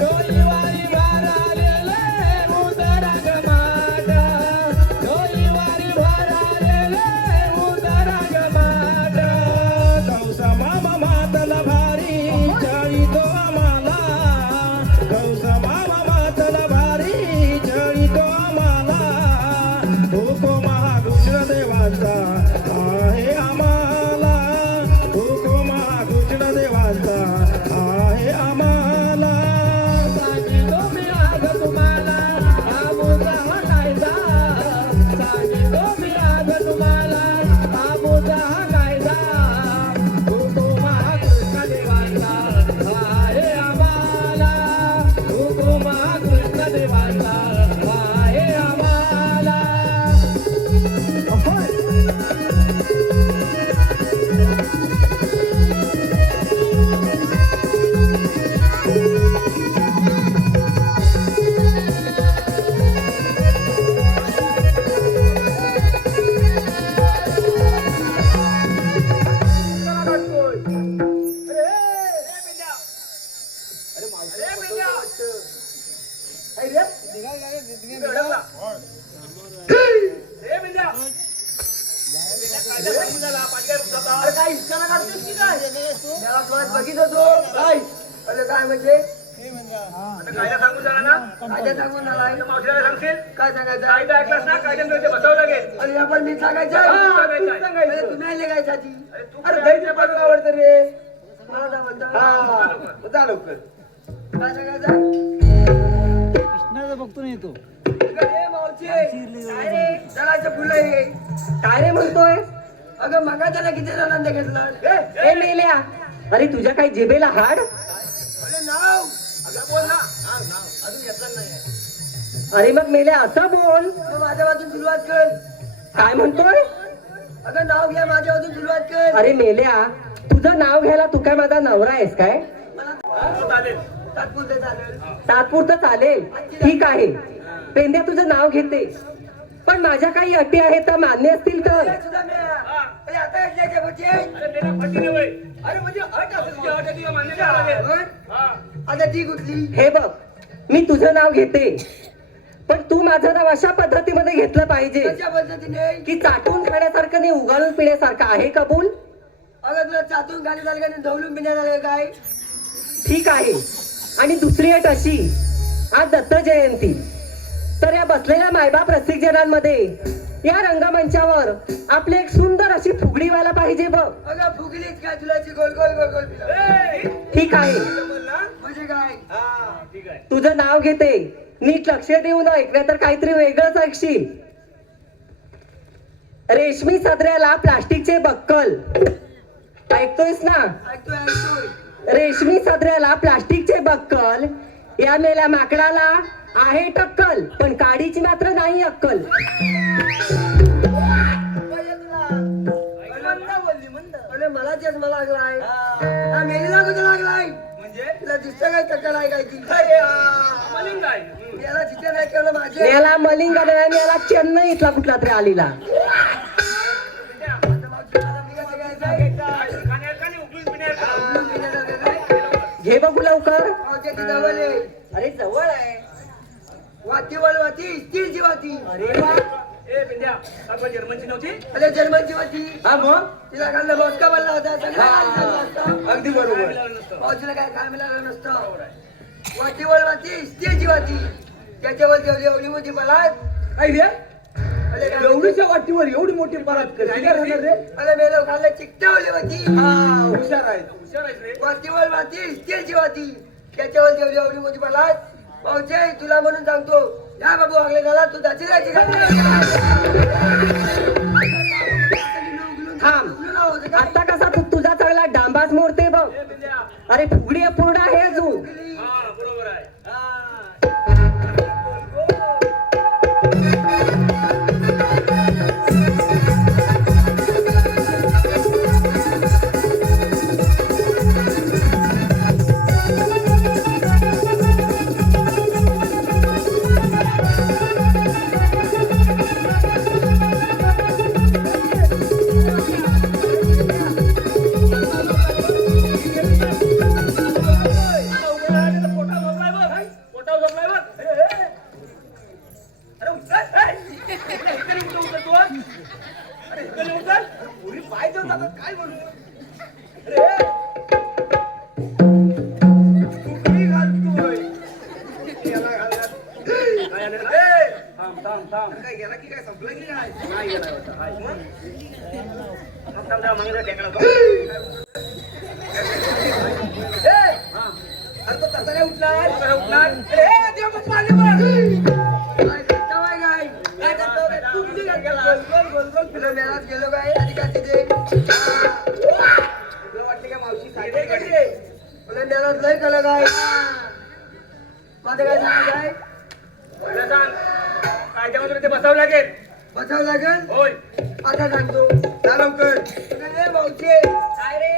डोईवारी भरलेले उतरा ग माठ. डोईवारी भरलेले उतरा ग माठ. कौसा मामा मातला भारी चळीतो आम्हाला. कौसा मामा मातला भारी चळीतो आम्हाला. हुकुम हा कृष्ण देवांचा आहे आम्हाला. हुकुम हा कृष्ण देवांचा आहे आम्हाला. सांगितो मी आज तुम्हाला अमुचा कायदा. सांगितो मी आज तुम्हाला अमुचा कायदा. हुकुम हा कृष्ण देवांचा आहे आम्हाला. हुकुम हा कृष्ण देवांचा आहे आम्हाला. झाला पाचव्या रुपयाचा. अरे काय इच्छा काढतोस की काय त्याला तुला बघित होतो काय अरे काय म्हणजे आता कायदा सांगून झाला ना काय सांगून झालाय तर मावशीला सांगशील काय सांगायचं कायदा ऐकलास ना कायद्याने ते बसावं लागेल. अरे आपण मी सांगायचं हा, अरे तूच सांगायचं. तुम्ही आले काय साठी अरे तू अरे काय दही पाठवून आवडतं रे मला काय म्हणतो हा, जा लवकर. काय सांगायचं कृष्णाचा बघतो नाही तो ए, मावशी काय रे जराचं फुलं आहे काय रे म्हणतोय अगं मगा त्याला किती जणांना घेतलं ए मेल्या अरे तुझ्या काही जिभेला हाड अरे नाव अगं बोल ना. नाव अजून घेतला नाही. अरे मग मेल्या असं बोल मग माझ्या बाजून सुरुवात कर काय म्हणतोय अगं नाव घ्या माझ्या बाजून सुरुवात कर अरे मेल्या तुझं नाव घ्यायला तू काय माझा नवरा आहेस काय हो, चालेल. तात्पुरते चालेल तात्पुरतं चालेल ठीक आहे पेंद्या तुझं नाव घेते पण माझ्या काही अटी आहेत त्या मान्य असतील तर ए, सुद्धा मेळा. ए, आता याच्या बच्चे. अरे मेला फाटी नाही होय. अरे म्हणजे अट असेल की अट आहे ती मान्य करावं लागेल. होय? हा. आता ती कुठली हे बघ मी तुझं नाव घेते पण तू माझं नाव अशा पद्धतीमध्ये घेतलं पाहिजे कशा पद्धतीने की चाटून खाण्यासारखं नाही उगाळून पिण्यासारखं आहे कबूल अगं तुला चातून गाडी झाली का नाही ढवलून पिण्यात आलं काय ठीक आहे आणि दुसरी अट अशी आज दत्त जयंती तर या बसलेल्या मायबाप रसिकजनांमध्ये या रंगमंचावर आपली एक सुंदर अशी फुगडी व्हायला पाहिजे बघ अगं फुगलीच काय तुला अशी गोल गोल गोल गोल फिरव. ए, ठीक आहे बोल ना. म्हणजे काय हा, ठीक आहे. तुझं नाव घेते नीट लक्ष देऊन ऐक नाही तर काहीतरी वेगळंच ऐकशील रेशमी सदऱ्याला प्लास्टिकचे बक्कल ऐकतोयस ना ऐकतोय ऐकतोय रेशमी सदऱ्याला प्लास्टिकचे बक्कल या मेल्या माकडाला आहे टक्कल पण काडीची मात्र नाही अक्कल पाहिजे तुला. अरे मला चष्मा लागलाय हा मेलीला कुठे लागलाय म्हणजे तुला दिसतं काय टक्कल आहे काय ती अरे, हा, मलिंग आहे. याला चिकन नाही केलं माझे याला मलिंग आणि याला चेन्नई इथला कुठला तरी आलेला काय, खाण्यात का नाही, उकळून पिण्यात का? घे बघू लवकर जवळ आहे अरे जवळ आहे वाती वळ वाती स्टीलची वाती अरे वा ए, पिंड्या, सातवा जर्मनची नव्हती? अरे जर्मनची वाती हा मग तिला खाल्लं मस्का बनला होता सगळं अगदी काय बरोबर मिळालं नसतं. पावसाला काय मिळालं नसतं वाटी वळ वाती स्टीलची वाती त्याच्यावर जेवढी एवढी मोठी पलात अरे काय एवढीच्या वाटीवर एवढी मोठी परात कशी काय राहणार रे अरे मेलो खाल्लं चिकटावली होती हुशार आहे हुशार आहेस रे. वातीवर वाती स्टीलची वाती त्याच्यावर जेवढी एवढी मोठी पलात पावचे तुला म्हणून सांगतो या बाबू आगले झाला तू त्याची राहायची थांब आता कसा तू तुझा चांगला डांबाच मोडते बघ ए, पिंड्या. अरे फुगडी पूर्ण आहे अजून हा, बरोबर आहे. पोटावर झोपलाय बघ. पोटावर झोपलाय बघ. ए, ए. अरे उचल. ए, इकडे कुठं उचलतो? अरे इकडे उचल. पोरी पाय देऊन जातात. काय म्हणू? अरे, ए. फुगडी घालतोय. याला घालणार. काय आलं? ए, थांब. काय गेला की काय संपलं की काय? नाही गेला होता. हाय, मग? थांब, जरा मागे जरा टेकला होता. ए, हा. अरे तो तसा नाही उठला. तसा उठला. ए, देव बाप्पा आले बघ. काय करतो काय काय करतो फुगली घाल गोल गोल फिरव मेळात गेलो काय आधी काय तिथे तुला वाटलं का मावशी साडे कडे? मला मेळात लय कळलं काय माझं काय सांगायचं आहे मला सांग. कायद्यामध्ये ते बसावं लागेल. बसावं लागेल होय. आता सांगतो जा लवकर. अरे भाऊचे काय रे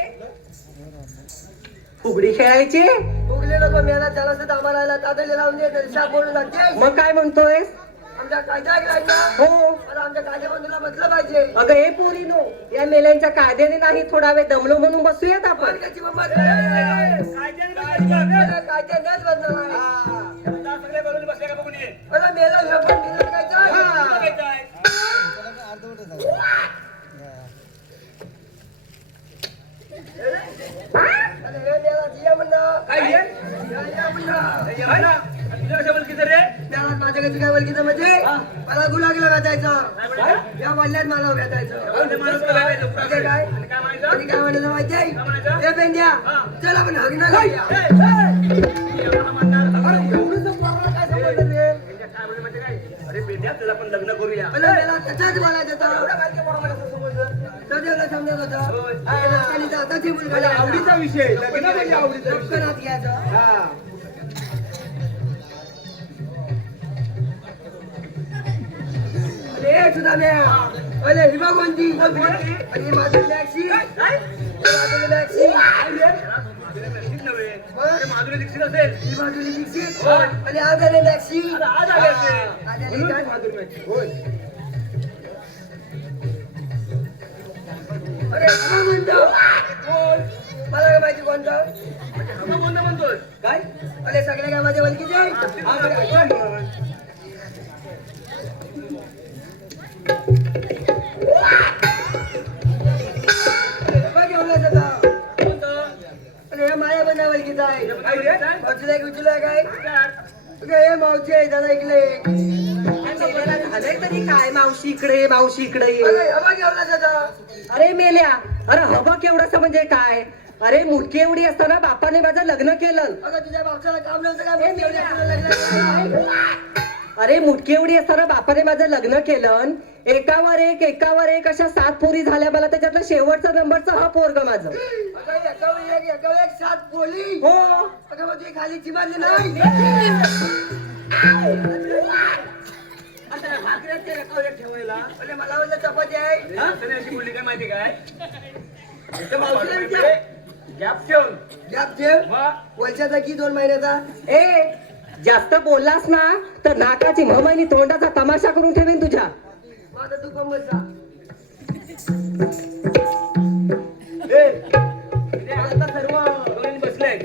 फुगडी खेळायची फुगले नको मेळात त्याला सुद्धा आम्हाला यायला तातडीला लावून दे तरी शाप बोलून लागते मग काय म्हणतोय आमचा कायदा ऐकलायचा हो मला आमच्या कायद्यामधून बसलं पाहिजे अगं हे पोरीनो या मेल्यांच्या कायद्याने नाही थोडा वेळ दमलो म्हणून बसूयात आपण पण त्याची मम्मा कायद्याने बसायचं. कायद्यानेच बसणार आहे हा. जा सगळे बाजूने बसले का बघून ये. मला मेला हे पण दिलं काय तुला काय काय? काय ये? ये म्हणा. तुझ्या कशा बोलकीचं रे? त्याला माझ्याकडे काय वलकीचं म्हणजे मला गुलागीला भेटायचं या वल्ल्यात मला भेटायचं ते माणूस काय माहिती? म्हणजे काय आणि काय म्हणायचं? आणि काय म्हणायचं माहिती काय म्हणायचं? आहे? ए पेंड्या चल आपण हगना घालूया. मी आम्हाला म्हणणार. अरे एवढं पोराला काय समजलं रे? म्हणजे काय म्हणलं माहिती काय? अरे बेट्या तुला आपण लग्न करूया. अरे त्याला तसाच बोलायचं होतं. तो त्याला समजत होतं. आणि तो आता ते मुलगा आवडीचा विषय लग्न म्हणजे आवडीचा विषय. लग्नात घ्यायचं. हा अरे सुद्धा अरे हिमा कोणती आणि माझी टॅक्सी माझी टॅक्सी दीक्षित नव्हे. अरे माधुरी दीक्षित असेल. ही माधुरी दीक्षित होय. आणि आज आले टॅक्सी आज आले असेल. आलेली काय? होय अरे हा म्हणतो कोण मला काय माहिती कोणतं आम्हा कोणतं म्हणतोस? काय अरे सगळे काय माझ्या वलकीचे कोणतं? अरे हे माया बंदा वलकीचा आहे काय रे? बाजूला एक विचारलं काय विचार. अगं, हे मावचे आहे दादा ऐकले झालंय तरी काय मावशी इकडे मावशी इकडे अरे हवा घेवला दादा अरे मेल्या अरे हवं केवढंसं म्हणजे काय अरे मुटकी एवढी असताना बापाने माझं लग्न केलं अगं तुझ्या बापसाला काम नव्हतं का म्हणून एवढ्या तुला लग्न केलं? अरे मुटकी एवढी असताना बापाने माझं लग्न केलं एकावर एक अशा 7 पोरी झाल्या मला त्याच्यातलं शेवटचा नंबरचं हा पोरग माझं अगं, एकावर एक 7 पोली हो अगं मग तुझी खाली चिमारली नाही आता भाकऱ्यात ते एकावर एक ठेवायला. अरे मला वाटलं चपाती आहे हा? तरी अशी बोलली काय माहिती काय? तर मावशीला विचार गॅप ठेवून. गॅप ठेव वा. वर्षाचा की 2 महिन्याचा ए जास्त बोललास ना तर नाकाची म्हमानी तोंडाचा तमाशा करून ठेवीन तुझ्या माझा तू पण बसा आता सर्व दोघांनी बसले.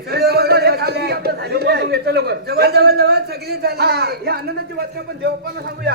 चलो बर. जवळ जवळ सगळी झाली आहे. या आनंदाची बातमी आपण देवप्पाला सांगूया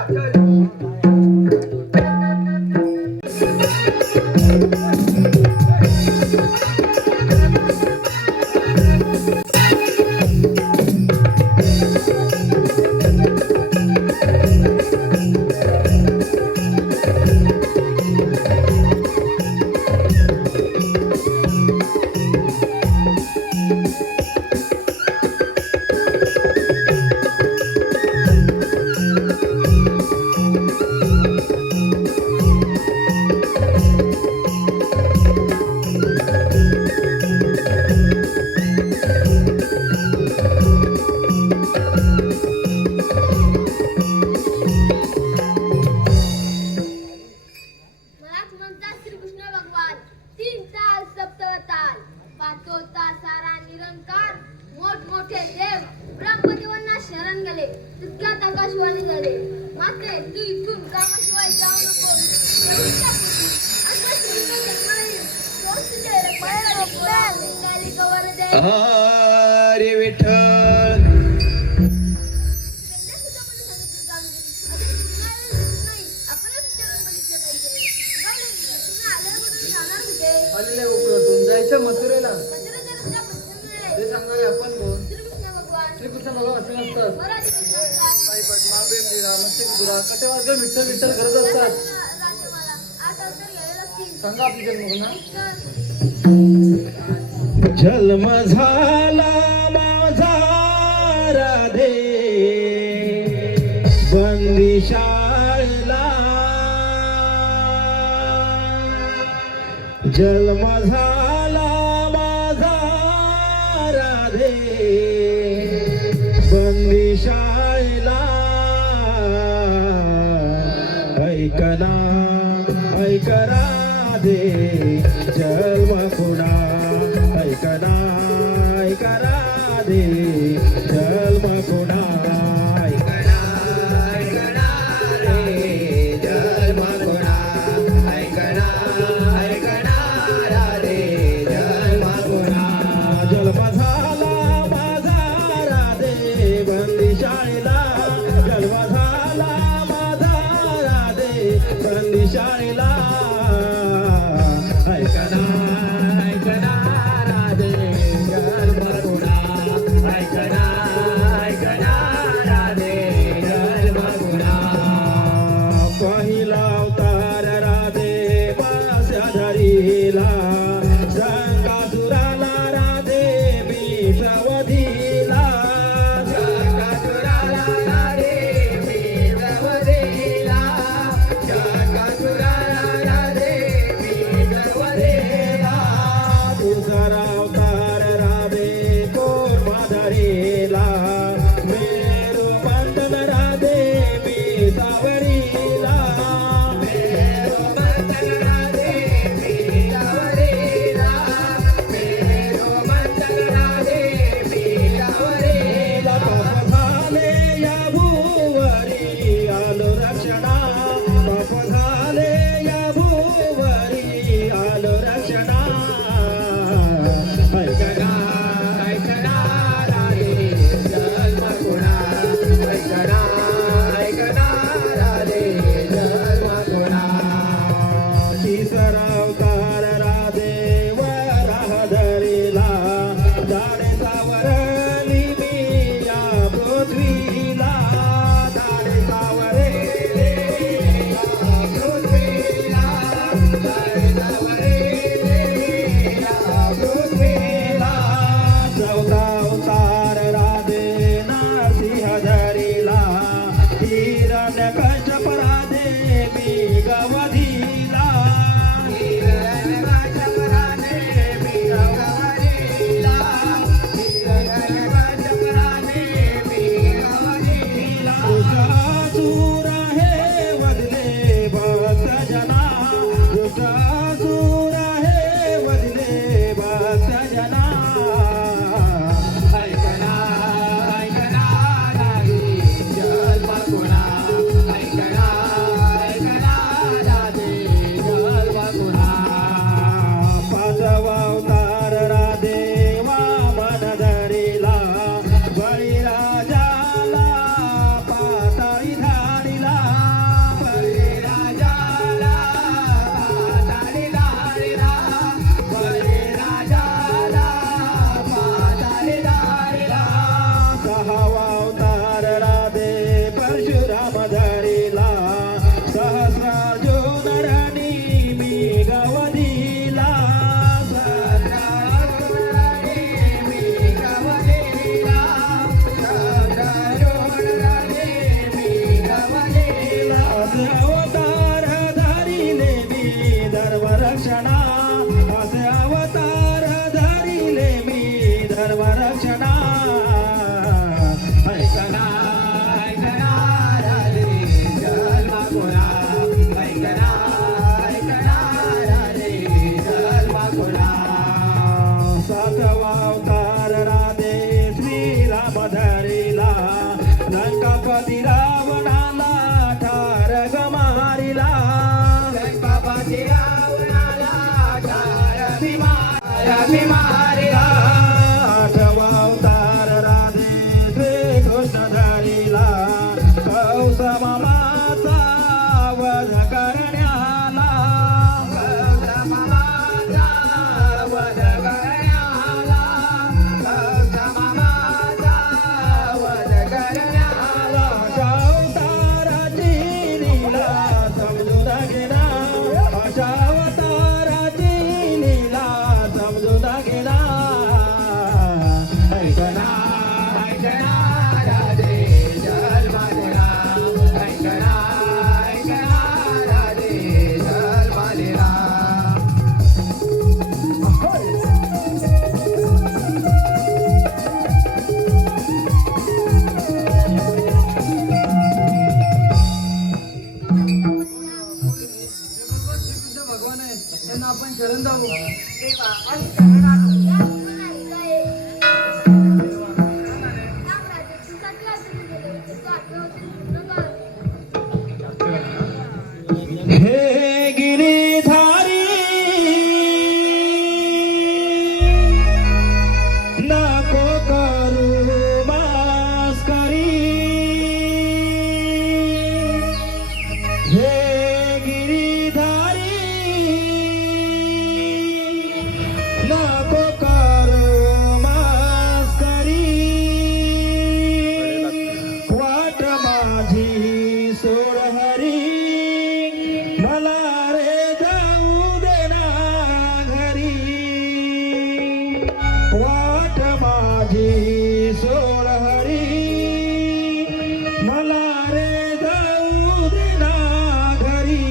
मलाच म्हणतात श्रीकृष्ण भगवान 3 ताल सप्तव ताल पाचोता सारा निरंकार मोठमोठे देव ब्रह्मदेवांना शरण गेले तितक्यात आकाशवाणी झाले मात्र तू इथून कामाशिवाय जाऊ नको हरे विठ्ठल आलेल्या उपक्रतून जायचं मथुरेला ते सांगावे आपण कोण श्रीकृष्ण भगवान असे नसतात महाप्रेम दिला मस्तिक तुला कटेवाजगर विठ्ठल विठ्ठल करत असतात सांगा आपली जन्मभूमी जन्म झाला माझा राधे बंदिशाला जन्म झाला माझा राधे बंदिशाला ऐकना ऐकना दे जन्म पुन्हा ऐकना ऐकना दे जन्म पुन्हा ऐकना ऐकना रे जन्म पुन्हा ऐकना ऐकना रे जन्म पुन्हा जन्म झाला माझा राधे बंदिशाळेला जन्म झाला माझा राधे बंदिशाळेला ऐकना ऐकना राधे जन्म पुन्हा दुष्टासूर आहे वदिले भक्तजना ऐकना ऐकना नाही जन्म गुणा ऐकना ऐकना राधे जन्म गुणा पाचवा अवतार राधे वामन धरिला बळीराजाला पाताळी धाडिला बळीराजाला पाताळी धाडिला बळीराजाला पाताळी धाडिला सहावा अवतार राधे परशुराम धरिला सहस्रार्जुन रणी मी गवदिला सहस्रार्जुन रणी मी गवदिला सहस्रार्जुन रणी मी गवदिला असे अवतार धरिले मी धर्मरक्षणा असे अवतार धरिले मी धर्मरक्षणा ऐकना ऐकना राधे जन्म गुणा ऐकना ऐकना राधे जन्म गुणा सातवा अवतार राधे श्रीराम धरिला लंकापती रावणाला ठार मारिला लंकापती रावणाला ठार मारिला आठवा अवतार राधे श्रीकृष्ण धरिला कंस मामाचा वध करण्याला कंस मामाचा वध करण्याला कंस मामाचा वध करण्याला अशा अवताराची लीला समजून घेना अशा अवताराची लीला समजून घेना ऐकना ऐकना राधे जन्म गुणा ऐकना ऐकना राधे जन्म लीला श्रीकृष्ण भगवान आहे त्यांना आपण शरण जाऊ देवा आम्ही शरण आलो या गुण ऐकाय रामराजे तुझ्यासाठी आचरण केले होते तू आठवते पूर्ण कर हे गिरीधारी नको करू मास्करी हे गिरीधारी नको करू मास्करी वाट माझी सोड हरी मला रे जाऊ देना घरी वाट माझी सोड हरी मला रे जाऊ देना घरी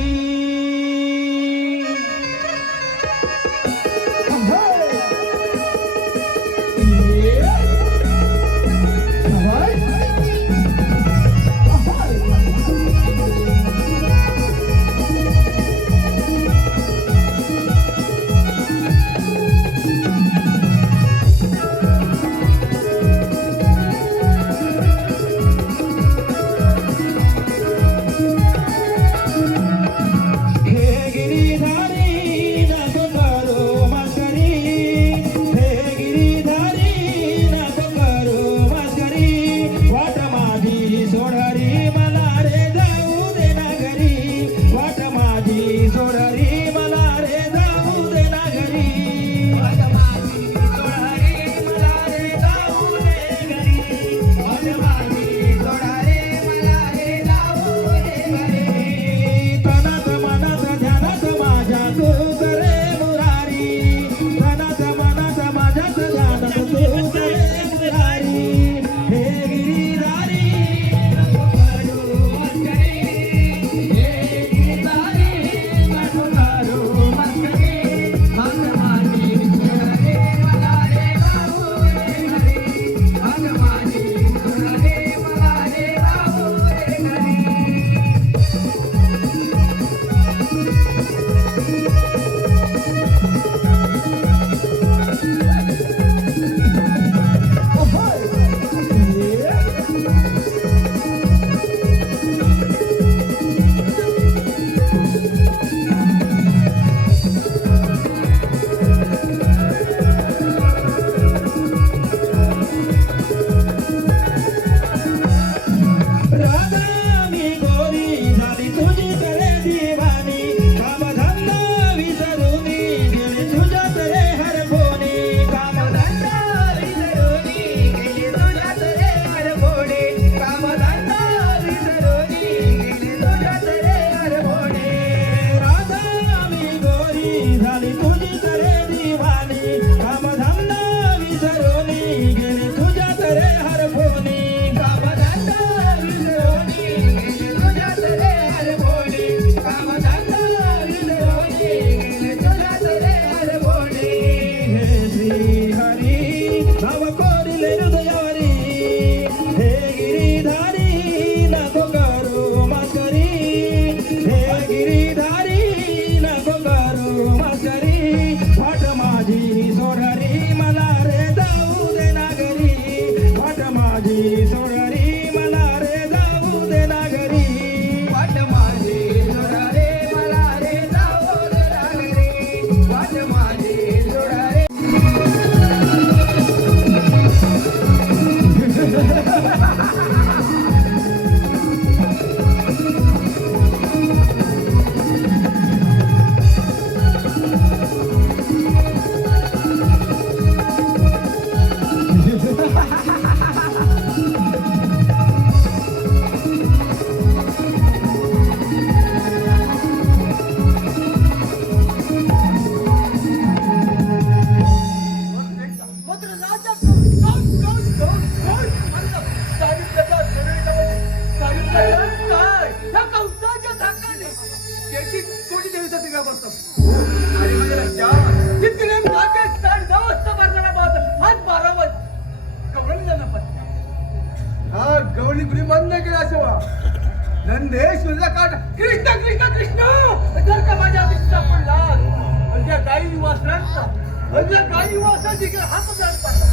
का बसतात आणि म्हणजे लक्षात किती नेमका 9:30 वाजता बाजारा बाजार आज 12 वाजता गवळणी जाणार पण हा गवळणी कुणी बंद नाही केला असं नंदेश तुझा काट कृष्ण कृष्ण कृष्ण जर का माझ्या दिसता पडला म्हणजे गाई वासरांचा म्हणजे गाई वासराची हात जात पडला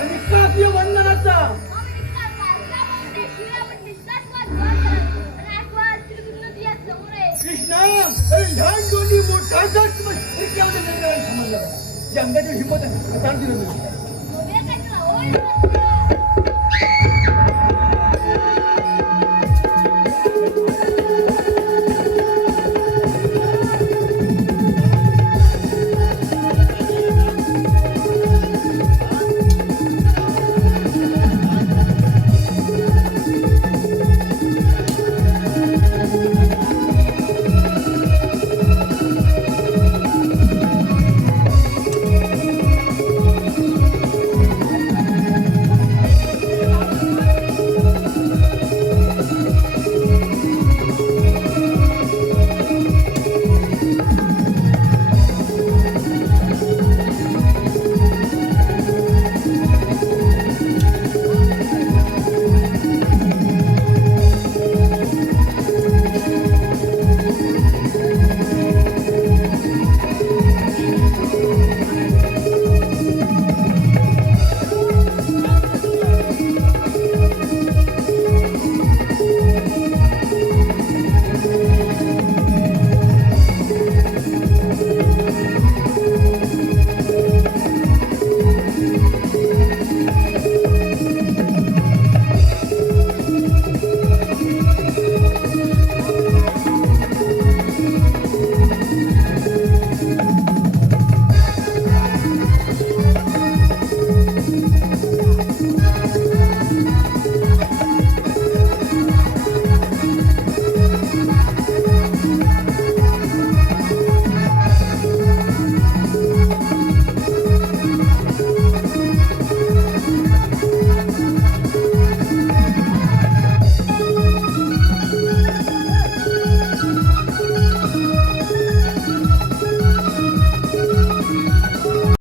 आणि काव्य वंदनाचा कृष्णा अरे लहान दोन्ही मोठा समजलं जंगाची हिंमत आहे दिलं